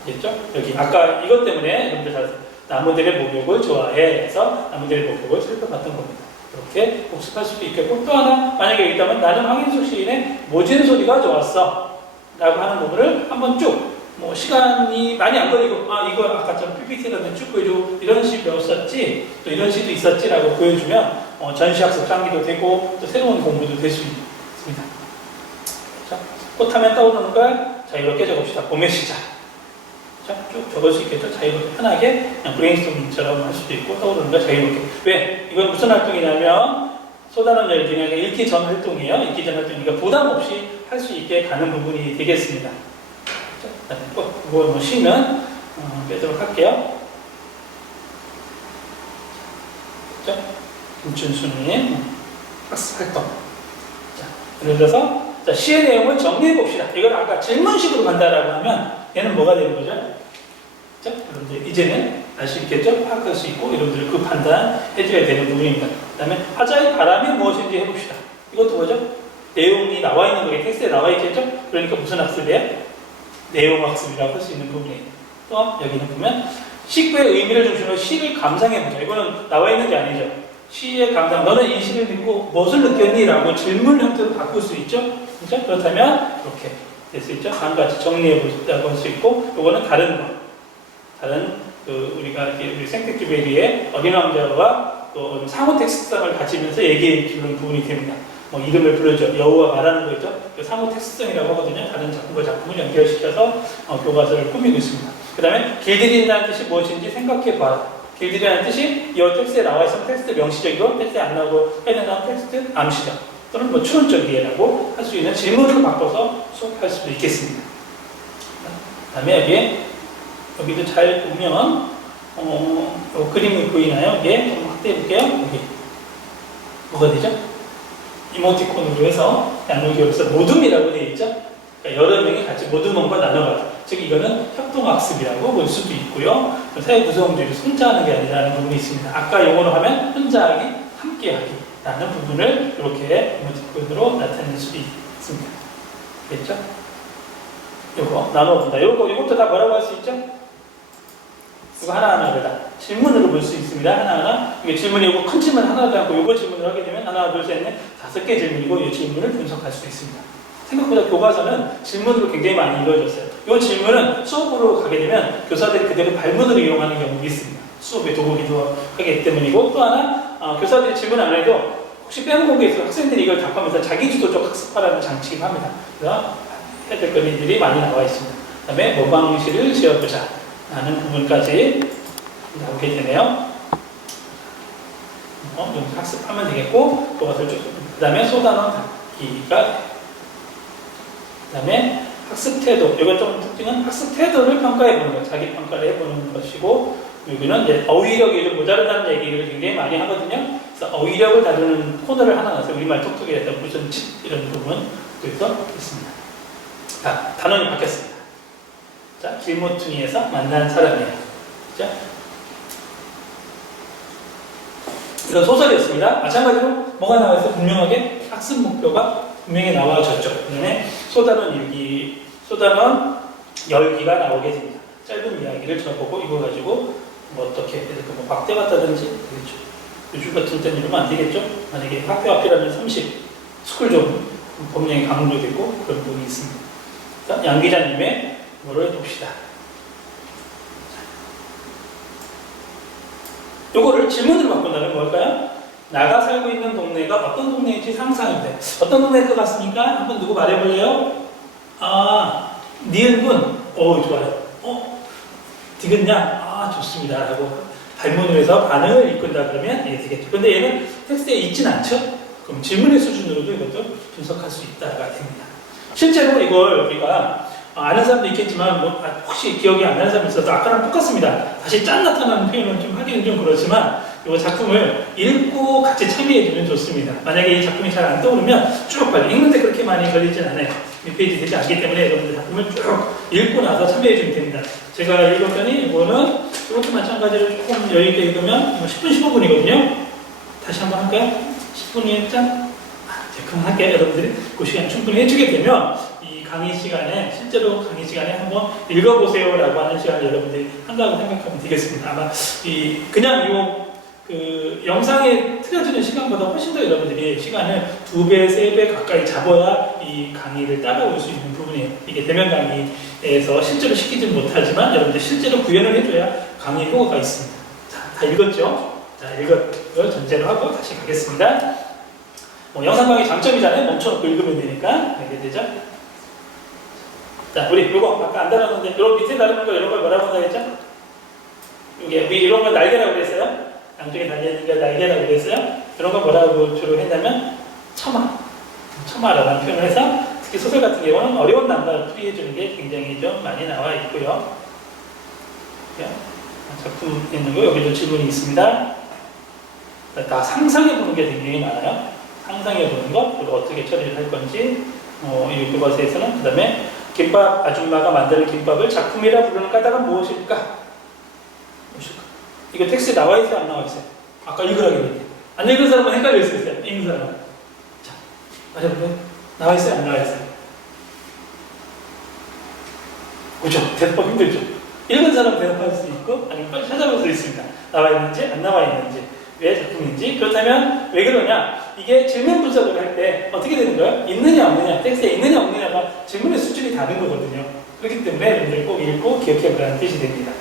알겠죠? 여기 아까 이것 때문에 여러분들 잘 나무들의 목욕을 좋아해 해서 나무들의 목욕을 살펴봤던 겁니다. 이렇게 복습할 수도 있겠고 또 하나 만약에 여기 있다면 나는 황인숙 시인의 모진 소리가 좋았어 라고 하는 부분을 한번 쭉 시간이 많이 안 걸리고 이거 아까처럼 PPT라든 쭉 보여주고 이런 시 배웠었지 또 이런 시도 있었지 라고 보여주면 전시학습 장기도 되고 또 새로운 공부도 될 수 있습니다. 자, 꽃하면 떠오르는 걸 자유롭게 적읍시다. 봄의 시작. 자, 쭉 적을 수 있겠죠. 자유롭게 편하게 그냥 브레인스토밍처럼 할 수도 있고 떠오르는 걸 자유롭게. 왜? 이건 무슨 활동이냐면 소단원 열중에 읽기 전 활동이에요. 읽기 전 활동이니까 부담 없이 할 수 있게 가는 부분이 되겠습니다. 자, 그거 쉬면 빼도록 할게요. 김춘수님 학습 활동. 예를 들어서 자, 시의 내용을 정리해 봅시다. 이걸 아까 질문식으로 간다라고 하면 얘는 뭐가 되는 거죠? 자, 여러분들 이제는 알 수 있겠죠? 파악할 수 있고 여러분들 그 판단 해줘야 되는 부분입니다. 그 다음에 하자의 바람이 무엇인지 해봅시다. 이것도 뭐죠? 내용이 나와 있는 거게 텍스트에 나와 있겠죠? 그러니까 무슨 학습이에요? 내용 학습이라고 할 수 있는 부분이에요. 또 여기는 보면 시구의 의미를 중심으로 시를 감상해보자. 이거는 나와 있는 게 아니죠. 시의 감상, 너는 이 시를 듣고 무엇을 느꼈니? 라고 질문 형태로 바꿀 수 있죠? 그렇죠? 그렇다면 이렇게 될 수 있죠? 한 가지 정리해보자고 할 수 있고 이거는 다른 거. 다른 우리가 우리 생텍쥐베리의 어린 왕자와 또 상호 텍스트성을 가지면서 얘기해 주는 부분이 됩니다. 뭐 이름을 불러줘 여우와 말하는 거 있죠? 상호 텍스트성이라고 하거든요. 다른 작품과 작품을 연결시켜서 교과서를 꾸미고 있습니다. 그 다음에 길들인다는 뜻이 무엇인지 생각해봐라. 길들이라는 뜻이 이 텍스트에 나와 있으면 텍스트 명시적이고 텍스트에 안 나오고 해당하는 텍스트 암시적 또는 뭐 추론적이라고 할 수 있는 질문을 바꿔서 수업할 수도 있겠습니다. 그 다음에 여기도 잘 보면 그림이 보이나요? 이게 좀 확대해 볼게요. 여기 뭐가 되죠? 이모티콘으로 해서 나누기 여기서 모둠이라고 되어 있죠? 그러니까 여러 명이 같이 모둠원과 나눠가죠. 즉 이거는 협동학습이라고 볼 수도 있고요. 사회 구성원들이 혼자 하는 게 아니라는 부분이 있습니다. 아까 용어로 하면 혼자하기, 함께하기 라는 부분을 이렇게 이모티콘으로 나타낼 수도 있습니다. 됐죠? 요거 나눠본다. 요것도 다 뭐라고 할 수 있죠? 이거 하나하나 다 질문으로 볼 수 있습니다. 하나하나. 이게 질문이 이거 큰 질문 하나도 않고 이거 질문을 하게 되면 하나, 둘, 셋, 넷, 5개 질문이고 이 질문을 분석할 수 있습니다. 생각보다 교과서는 질문으로 굉장히 많이 이루어졌어요. 이 질문은 수업으로 가게 되면 교사들이 그대로 발문으로 이용하는 경우가 있습니다. 수업의 도구기도 하기 때문이고 또 하나 교사들이 질문 안 해도 혹시 빼먹은 게 있어요. 학생들이 이걸 답하면서 자기주도적 학습하라는 장치를 합니다. 그래서 해야 될 것들이 많이 나와 있습니다. 그 다음에 모방시를 지어보자 라는 부분까지 나오게 되네요. 여기서 학습하면 되겠고 그것을 쭉 그 다음에 소단원 닫기가 그 다음에 학습 태도 이건 좀 특징은 학습 태도를 평가해 보는 것 자기 평가를 해보는 것이고 여기는 이제 어휘력이 좀 모자르다는 얘기를 굉장히 많이 하거든요. 그래서 어휘력을 다루는 코너를 하나 넣어서 우리말 톡톡이 해서 무슨 집 이런 부분 그래서 있습니다. 자, 단원이 바뀌었습니다. 자, 길모퉁이에서 만난 사람이에요. 자, 이런 소설이었습니다. 마찬가지로 뭐가 나와 있어? 분명하게 학습 목표가 분명히 나와졌죠. 그다음에 소단원 일기, 소단원 열기가 나오게 됩니다. 짧은 이야기를 적어보고 이거 가지고 뭐 어떻게 뭐 박대 같다든지 되겠죠. 요즘 같은 때는 이러면 안 되겠죠. 만약에 학교 앞이라면 30 스쿨 좀 법령이 강조되고 그런 부분이 있습니다. 자, 양 기자님의 뭐를 해봅시다. 요거를 질문으로 바꾼다면 뭘까요? 나가 살고 있는 동네가 어떤 동네인지 상상인데 어떤 동네일 것 같습니까? 한번 누구 말해볼래요? 니은군 좋아요. 디귿냐? 좋습니다 라고 발문을 해서 반응을 이끈다 그러면 이게 되겠죠. 근데 얘는 텍스트에 있진 않죠? 그럼 질문의 수준으로도 이것도 분석할 수 있다가 됩니다. 실제로 이걸 우리가 아는 사람도 있겠지만 혹시 기억이 안 나는 사람이 있어서 아까랑 똑같습니다. 다시 짠 나타나는 표현은 좀 하기는 좀 그렇지만 이 작품을 읽고 같이 참여해주면 좋습니다. 만약에 이 작품이 잘 안 떠오르면 쭉 빨리 읽는데 그렇게 많이 걸리진 않아요. 몇 페이지 되지 않기 때문에 여러분들 작품을 쭉 읽고 나서 참여해주면 됩니다. 제가 읽었더니 이거는 이것도 마찬가지로 조금 여유있게 읽으면 10분, 15분이거든요. 다시 한번 할까요? 10분이면 짠? 그만할게요. 여러분들이 그 시간 충분히 해주게 되면 이 강의 시간에 실제로 강의 시간에 한번 읽어보세요라고 하는 시간을 여러분들이 한다고 생각하면 되겠습니다. 아마 그냥 영상에 틀어주는 시간보다 훨씬 더 여러분들이 시간을 2배, 3배 가까이 잡아야 이 강의를 따라올 수 있는 부분이에요. 이게 대면 강의에서 실제로 시키지 못하지만 여러분들 실제로 구현을 해줘야 강의 효과가 있습니다. 자, 다 읽었죠? 자, 읽었고 전제로 하고 다시 가겠습니다. 영상 강의 장점이잖아요. 멈춰놓고 읽으면 되니까. 알게 되죠? 자, 우리 이거 아까 안 달았는데 이런 밑에 다루는 거 이런 걸 뭐라고 한다 했죠? 이게 이런 걸 날개라고 그랬어요? 양쪽에 달려있는 걸 날개라고 그랬어요? 이런 걸 뭐라고 주로 했냐면 첨화라는 표현을 해서 특히 소설 같은 경우는 어려운 단어를 풀이해주는 게 굉장히 좀 많이 나와 있고요. 작품에 있는 거 여기도 질문이 있습니다. 다 상상해보는 게 굉장히 많아요. 상상해 보는 것, 그리고 어떻게 처리를 할 건지, 이 교과서에서는 그 다음에 김밥 아줌마가 만드는 김밥을 작품이라 부르는 까닭은 무엇일까? 이거 텍스트에 나와 있어요, 안 나와 있어요? 아까 읽으라고 했는데. 안 읽은 사람은 헷갈릴 수 있어요. 읽는 사람은. 자, 맞아보세요. 나와 있어요, 안 나와 있어요? 그죠? 대답하기 힘들죠? 읽은 사람은 대답할 수 있고, 아니면 빨리 찾아볼 수 있습니다. 나와 있는지, 안 나와 있는지, 왜 작품인지. 그렇다면 왜 그러냐? 이게 질문 분석을 할 때 어떻게 되는 거예요? 있느냐, 없느냐, 텍스트에 있느냐, 없느냐가 질문의 수준이 다른 거거든요. 그렇기 때문에 여러분들 꼭 읽고 기억해보라는 뜻이 됩니다.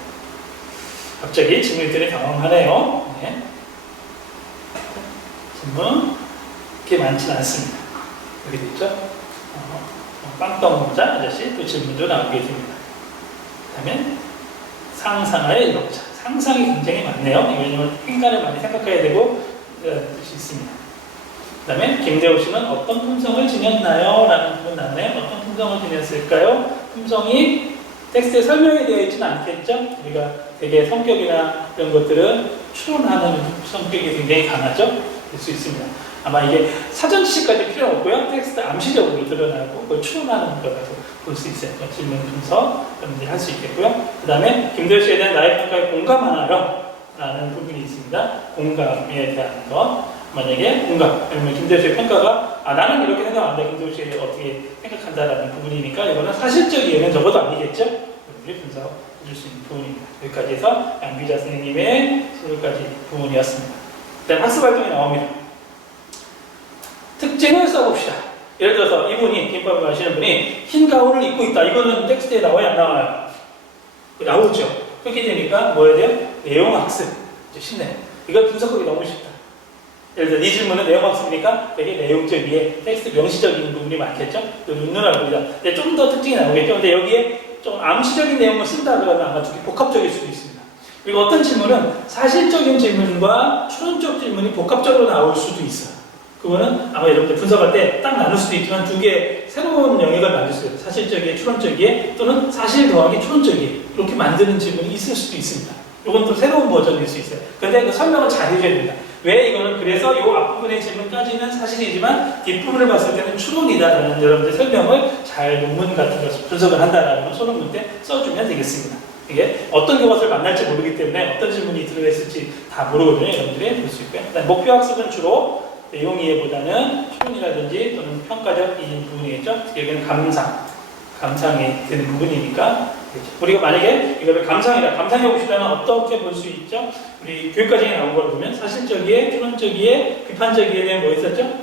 갑자기 질문들이 당황하네요. 네. 질문 그렇게 많지는 않습니다. 여기 있죠? 빵떡 모자 아저씨 또 질문도 나오게 됩니다. 그 다음에 상상하의 일억자. 상상이 굉장히 많네요. 왜냐하면 행간을 많이 생각해야 되고 뜻이 있습니다. 그 다음에 김대호 씨는 어떤 품성을 지녔나요? 라는 부분 나오네요. 어떤 품성을 지녔을까요? 품성이 텍스트에 설명이 되어 있지는 않겠죠? 우리가 되게 성격이나 이런 것들은 추론하는 성격이 굉장히 강하죠? 될 수 있습니다. 아마 이게 사전 지식까지 필요 없고요. 텍스트 암시적으로 드러나고 그걸 추론하는 거라고 볼 수 있어요. 질문 분석 여러분들이 할 수 있겠고요. 그 다음에 김대호 씨에 대한 나의 평가에 공감하나요? 라는 부분이 있습니다. 공감에 대한 거. 만약에 공감, 아니면 김대호 씨의 평가가 나는 이렇게 생각한다. 김대호 씨 어떻게 생각한다라는 부분이니까 이거는 사실적이에는 적어도 아니겠죠? 여러분들이 분석해 줄 수 있는 부분입니다. 여기까지 해서 양비자 선생님의 20가지 부분이었습니다. 일단 학습 활동이 나옵니다. 특징을 써봅시다. 예를 들어서 이분이 김밥을 마시는 분이 흰 가운을 입고 있다. 이거는 텍스트에 나와요, 안 나와요? 나오죠. 그렇게 되니까 뭐 해야 돼요? 내용 학습. 쉽네. 이걸 분석하기 너무 쉽다. 예를 들어 이 질문은 내용 학습이니까 되게 내용적이에 텍스트 명시적인 부분이 많겠죠? 눈누나를 보이다. 근데 좀 더 특징이 나오겠죠? 근데 여기에 좀 암시적인 내용을 쓴다 그러면 아마 좀 복합적일 수도 있습니다. 그리고 어떤 질문은 사실적인 질문과 추론적 질문이 복합적으로 나올 수도 있어요. 그거는 아마 여러분들 분석할 때 딱 나눌 수도 있지만 두 개의 새로운 영역을 만들 수 있어요. 사실적이에 추론적이에 또는 사실 더하기 추론적이에 이렇게 만드는 질문이 있을 수도 있습니다. 이건 또 새로운 버전일 수 있어야 그런데 그 설명을 잘 해줘야 됩니다. 왜 이거는 그래서 이 앞부분의 질문까지는 사실이지만 뒷부분을 봤을 때는 추론이다라는 여러분들 설명을 잘 논문 같은 것을 분석을 한다라는 걸 소논문 때 써주면 되겠습니다. 이게 어떤 교과서를 만날지 모르기 때문에 어떤 질문이 들어있을지 다 모르거든요. 여러분들이 볼 수 있고요. 목표 학습은 주로 내용 이해보다는 추론이라든지 또는 평가적인 부분이겠죠. 여기는 감상이 되는 부분이니까 우리가 만약에 이거를 감상해 보시려면 어떻게 볼 수 있죠? 우리 교육과정에 나온 걸 보면 사실적이에, 추론적이에, 비판적이에 뭐 있었죠?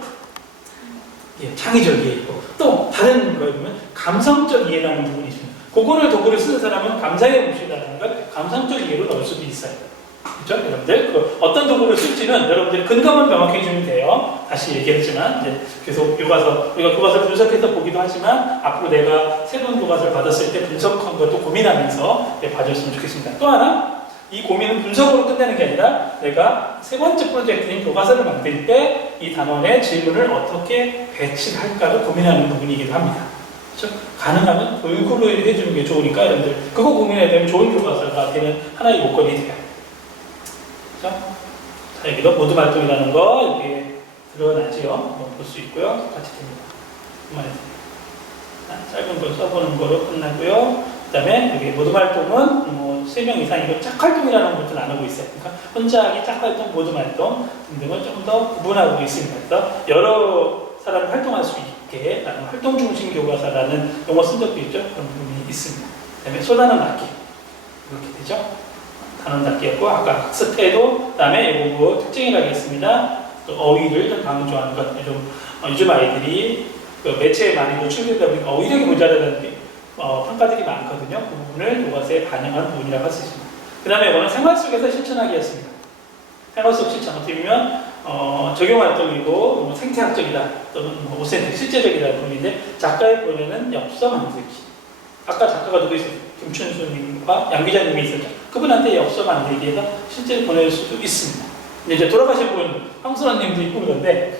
예, 창의적이에 있고 또 다른 거에 보면 감성적 이해라는 부분이 있습니다. 그거를 도구를 쓰는 사람은 감상해 보시라는 걸 감성적 이해로 넣을 수도 있어요. 그렇죠? 여러분들 어떤 도구를 쓸지는 여러분들이 근거만 명확히 해주면 돼요. 다시 얘기했지만 이제 계속 우리가 교과서를 분석해서 보기도 하지만 앞으로 내가 새로운 교과서를 받았을 때 분석한 것도 고민하면서 봐줬으면 좋겠습니다. 또 하나 이 고민은 분석으로 끝내는 게 아니라 내가 세 번째 프로젝트인 교과서를 만들 때 이 단원의 질문을 어떻게 배치할까를 고민하는 부분이기도 합니다. 그렇죠? 가능하면 골고루 해주는 게 좋으니까 여러분들 그거 고민해야 되면 좋은 교과서가 되는 하나의 요건이 돼요. 자, 여기도 모두 활동이라는 거 이렇게 드러나지요. 볼 수 있고요. 같이 됩니다. 짧은 걸 써보는 거로 끝나고요. 그 다음에 여기 모두 활동은 뭐 3명 이상 이거 짝활동이라는 것도 나누고 있어요. 그러니까 혼자 하기, 짝활동, 모두 활동 등등을 좀 더 구분하고 있습니다. 그래서 여러 사람이 활동할 수 있게 나는 활동 중심 교과서라는 용어 쓴 적도 있죠. 그런 부분이 있습니다. 그 다음에 쏟아는 닫기 이렇게 되죠. 단원 닫기였고 아까 학습태도 그 다음에 이거 특징이라고 했습니다. 또 어휘를 좀 강조하는 것. 요즘 아이들이 그 매체에 많이 노출되다 보니까 어휘력이 모자라는 평가들이 많거든요. 그 부분을 교과서에 반영한 부분이라고 할 수 있습니다. 그 다음에 이거는 생활 속에서 실천하기였습니다. 생활 속 실천 어떻게 보면 적용활동이고 뭐 생태학적이다 또는 뭐 오센틱 실제적이라는 부분인데 작가의 본연은 엽서 만들기. 아까 작가가 누구 있었어요? 김춘수님과 양 기자님이 있었죠. 그분한테 엽서 만들기에서 실제로 보낼 수도 있습니다. 근데 이제 돌아가신 분 황순원님도 있고 그런데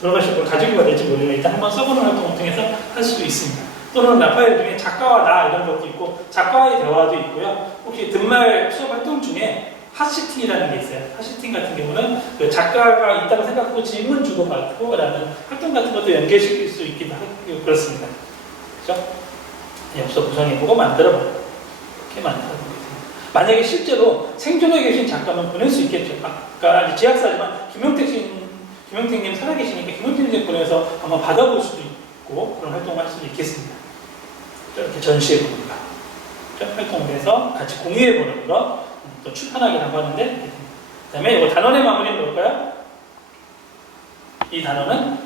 돌아가신 분 가지고 될지 모르지만 일단 한번 써보는 활동을 통해서 할 수도 있습니다. 또는 라파엘 중에 작가와 나 이런 것도 있고 작가와의 대화도 있고요. 혹시 듣말 수업 활동 중에 팟시팅이라는 게 있어요. 팟시팅 같은 경우는 그 작가가 있다고 생각하고 질문 주고받고 라는 활동 같은 것도 연계시킬 수 있기도 하고 그렇습니다. 그렇죠? 엽서 구성해보고 만들어보고 이렇게 만들어보게 됩니다. 만약에 실제로 생존해 계신 작가면 보낼 수 있겠죠. 아까 지학사지만 김용택님 살아계시니까 김용택님 보내서 한번 받아볼 수도 있고 그런 활동을 할 수도 있겠습니다. 이렇게 전시해보는 거, 활동을 해서 같이 공유해보는 거, 또 출판하기라고 하는데 이렇게 됩니다. 그 다음에 이거 단원의 마무리는 뭘까요? 이 단원은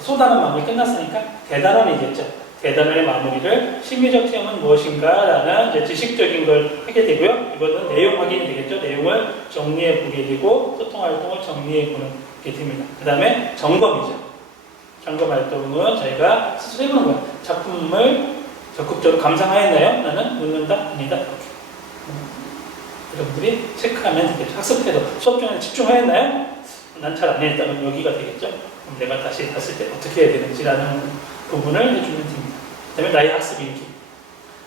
소단원 마무리 끝났으니까 대단원이겠죠. 대단원의 마무리를 심리적 체험은 무엇인가 라는 이제 지식적인 걸 하게 되고요. 이거는 내용 확인이 되겠죠. 내용을 정리해 보게 되고 소통 활동을 정리해 보는 게 됩니다. 그 다음에 점검이죠. 점검 활동은 저희가 스스로 해보는 거예요. 작품을 적극적으로 감상하였나요? 나는 묻는다? 아니다? 이렇게. 여러분들이 체크하면 되겠죠. 학습해도 수업 중에 집중하였나요? 난 잘 안 했다면 여기가 되겠죠. 그럼 내가 다시 봤을 때 어떻게 해야 되는지라는 부분을 해주면 됩니다. 그 다음에 나의 학습 일기.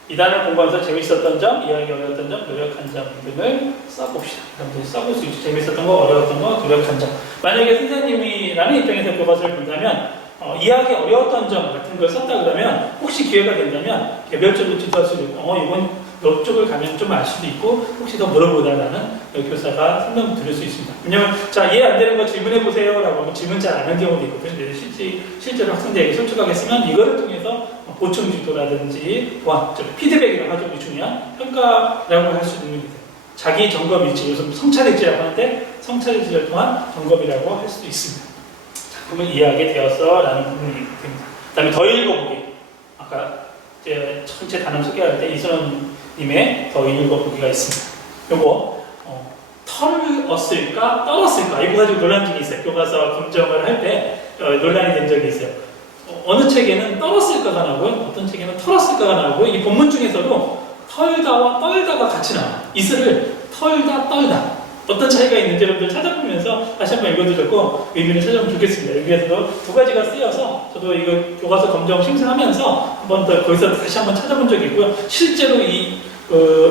이 단을 공부하면서 재밌었던 점, 이해하기 어려웠던 점, 노력한 점 등을 써봅시다. 여러분들이 써볼 수 있죠. 재밌었던 거, 어려웠던 거, 노력한 점. 만약에 선생님이라는 입장에서 교과서를 본다면 이해하기 어려웠던 점 같은 걸 썼다 그러면 혹시 기회가 된다면 개별적으로 지도할 수도 있고 이건 이쪽을 가면 좀 알 수도 있고 혹시 더 물어보다라는 교사가 설명 드릴 수 있습니다. 왜냐면 자 이해 안 되는 거 질문해 보세요 라고 하면 질문 잘 안 하는 경우도 있거든요. 실제로 학생들에게 솔직하게 쓰면 이거를 통해서 보충 지도라든지 또한 피드백이라고 하죠. 이 중요한 평가라고 할 수 있는 게 돼요. 자기 점검 일지, 요즘 성찰일지라고 하는데 성찰일지를 통한 점검이라고 할 수도 있습니다. 작품을 이해하게 되었어 라는 부분이 됩니다. 그 다음에 더 읽어보기. 아까 제 전체 단원 소개할 때 이선원님의 더 읽어보기가 있습니다. 요거 털었을까 떨었을까 이거 가지고 논란 중이 있어요. 교과서 검정을 할 때 논란이 된 적이 있어요. 어느 책에는 떨었을까가 나오고요, 어떤 책에는 털었을까가 나오고 이 본문 중에서도 털다와 떨다가 같이 나와요. 이슬을 털다 떨다 어떤 차이가 있는지 여러분들 찾아보면서 다시 한번 읽어드렸고 의미를 찾아보면 좋겠습니다. 여기에서도 두 가지가 쓰여서 저도 이거 교과서 검정 심사하면서 한번 더 거기서 다시 한번 찾아본 적이 있고요. 실제로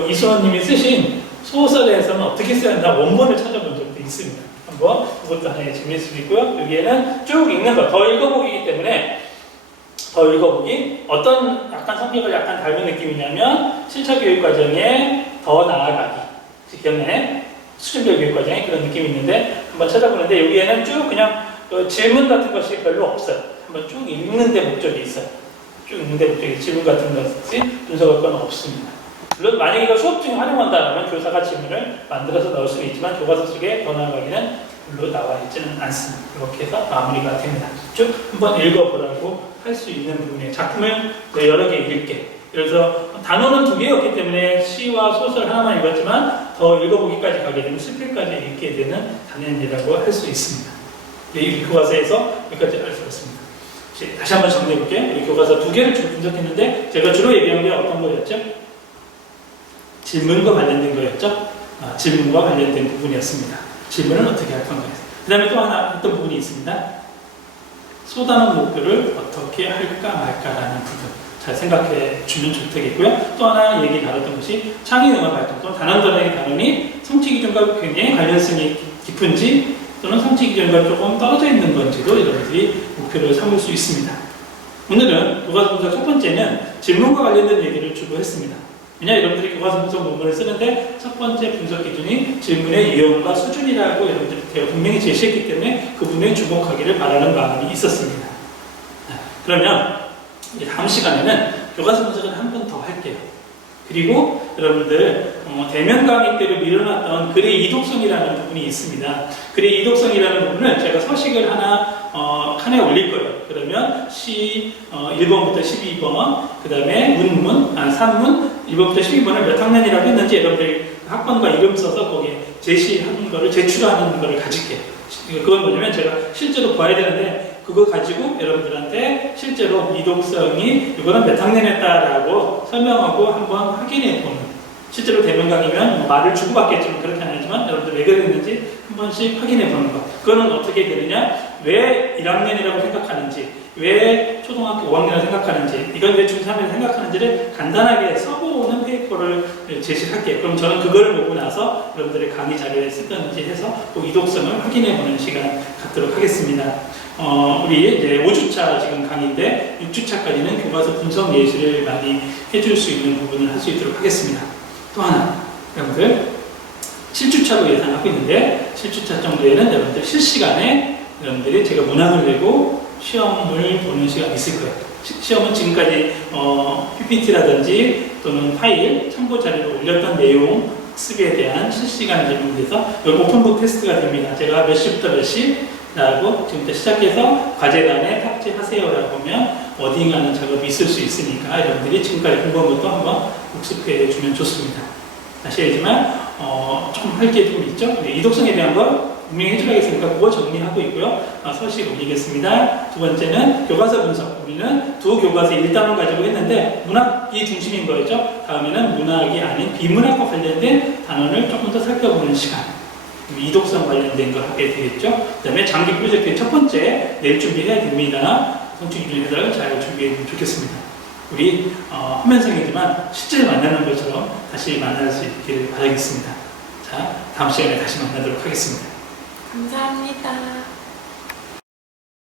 이수원님이 쓰신 소설에서는 어떻게 써야 하나 원본을 찾아본 적도 있습니다. 한번 그것도 하나의 재미일 수도 있고요. 여기에는 쭉 읽는 거, 더 읽어보기이기 때문에 더 읽어보기 어떤 약간 성격을 약간 닮은 느낌이냐면 실차 교육 과정에 더 나아가기 기억나네? 수준별 교육 과정에 그런 느낌이 있는데 한번 찾아보는데 여기에는 쭉 그냥 질문 같은 것이 별로 없어요. 한번 쭉 읽는 데 목적이 있어요. 쭉 읽는 데 목적이 질문 같은 것이 분석할 건 없습니다. 물론 만약에 이걸 수업 중에 활용한다면 교사가 질문을 만들어서 넣을 수는 있지만 교과서 속에 더 나아가기는 별로 나와 있지는 않습니다. 이렇게 해서 마무리가 됩니다. 쭉 한번 읽어보라고 할 수 있는 부분이에요. 작품을 여러 개 읽게. 그래서 단어는 2개였기 때문에 시와 소설 하나만 읽었지만 더 읽어보기까지 가게 되면 10회까지 읽게 되는 단연이라고 할 수 있습니다. 이 교과서에서 여기까지 알 수 있습니다. 다시 한번 정리해볼게요. 우리 교과서 2개를 주로 분석했는데 제가 주로 얘기한 게 어떤 거였죠? 질문과 관련된 거였죠? 질문과 관련된 부분이었습니다. 질문은 어떻게 할 건가요? 그 다음에 또 하나 어떤 부분이 있습니다. 소단원 목표를 어떻게 할까 말까라는 부분 잘 생각해 주면 좋겠고요. 또 하나 얘기 나눴던 것이 창의응원 활동 또는 단원단원의 단원이 성취 기준과 굉장히 관련성이 깊은지 또는 성취 기준과 조금 떨어져 있는 건지도 여러분들이 목표를 삼을 수 있습니다. 오늘은 교과서 분석 첫 번째는 질문과 관련된 얘기를 주로 했습니다. 왜냐 여러분들이 교과서 분석 논문을 쓰는데 첫 번째 분석 기준이 질문의 유형과 수준이라고 여러분들이 분명히 제시했기 때문에 그 부분에 주목하기를 바라는 마음이 있었습니다. 그러면 다음 시간에는 교과서 분석을 한 번 더 할게요. 그리고 여러분들 대면 강의 때로 밀어놨던 글의 이독성이라는 부분이 있습니다. 글의 이독성이라는 부분을 제가 서식을 하나 칸에 올릴 거예요. 그러면 시 1번부터 12번 그 다음에 문문, 산문 1번부터 12번을 몇 학년이라고 했는지 여러분들 학번과 이름 써서 거기에 제시하는 거를 제출하는 거를 가질게요. 그건 뭐냐면 제가 실제로 봐야 되는데 그거 가지고 여러분들한테 실제로 이독성이 이거는 몇 학년이었다라고 설명하고 한번 확인해 보는, 실제로 대면 강의면 말을 주고받겠지만 그렇게 안 하지만 여러분들 왜 그랬는지 한 번씩 확인해 보는 거. 그거는 어떻게 되느냐, 왜 1학년이라고 생각하는지, 왜 초등학교 5학년이라고 생각하는지, 이건 왜 중3이라고 생각하는지를 간단하게 써보는 페이퍼를 제시할게요. 그럼 저는 그걸 보고 나서 여러분들의 강의 자료에 쓰든지 해서 또 이독성을 확인해 보는 시간 갖도록 하겠습니다. 우리 이제 5주차 지금 강의인데 6주차까지는 교과서 분석 예시를 많이 해줄 수 있는 부분을 할 수 있도록 하겠습니다. 또 하나, 여러분들 7주차로 예상하고 있는데 7주차 정도에는 여러분들 실시간에 여러분들이 제가 문항을 내고 시험을 보는 시간이 있을 거예요. 시험은 지금까지 PPT라든지 또는 파일, 참고 자료를 올렸던 내용 학습에 대한 실시간 질문에서 여기 오픈북 테스트가 됩니다. 제가 몇 시부터 몇 시라고 지금부터 시작해서 과제단에 탑재하세요라고 하면 어딩하는 작업이 있을 수 있으니까 여러분들이 지금까지 공부한 것도 한번 복습해 주면 좋습니다. 다시 얘기지만 좀 할 게 좀 있죠. 이독성에 대한 거 분명히 해줘야겠으니까 그거 정리하고 있고요. 서식 올리겠습니다. 두 번째는 교과서 분석. 우리는 두 교과서 1단원 가지고 했는데 문학이 중심인 거였죠. 다음에는 문학이 아닌 비문학과 관련된 단원을 조금 더 살펴보는 시간. 이독성 관련된 거 하게 되겠죠. 그 다음에 장기 프로젝트의 첫 번째 내일 준비해야 됩니다. 성취 기준 해설을 잘 준비해 주면 좋겠습니다. 우리 화면상이지만 실제 만나는 것처럼 다시 만날 수 있기를 바라겠습니다. 자, 다음 시간에 다시 만나도록 하겠습니다. 감사합니다.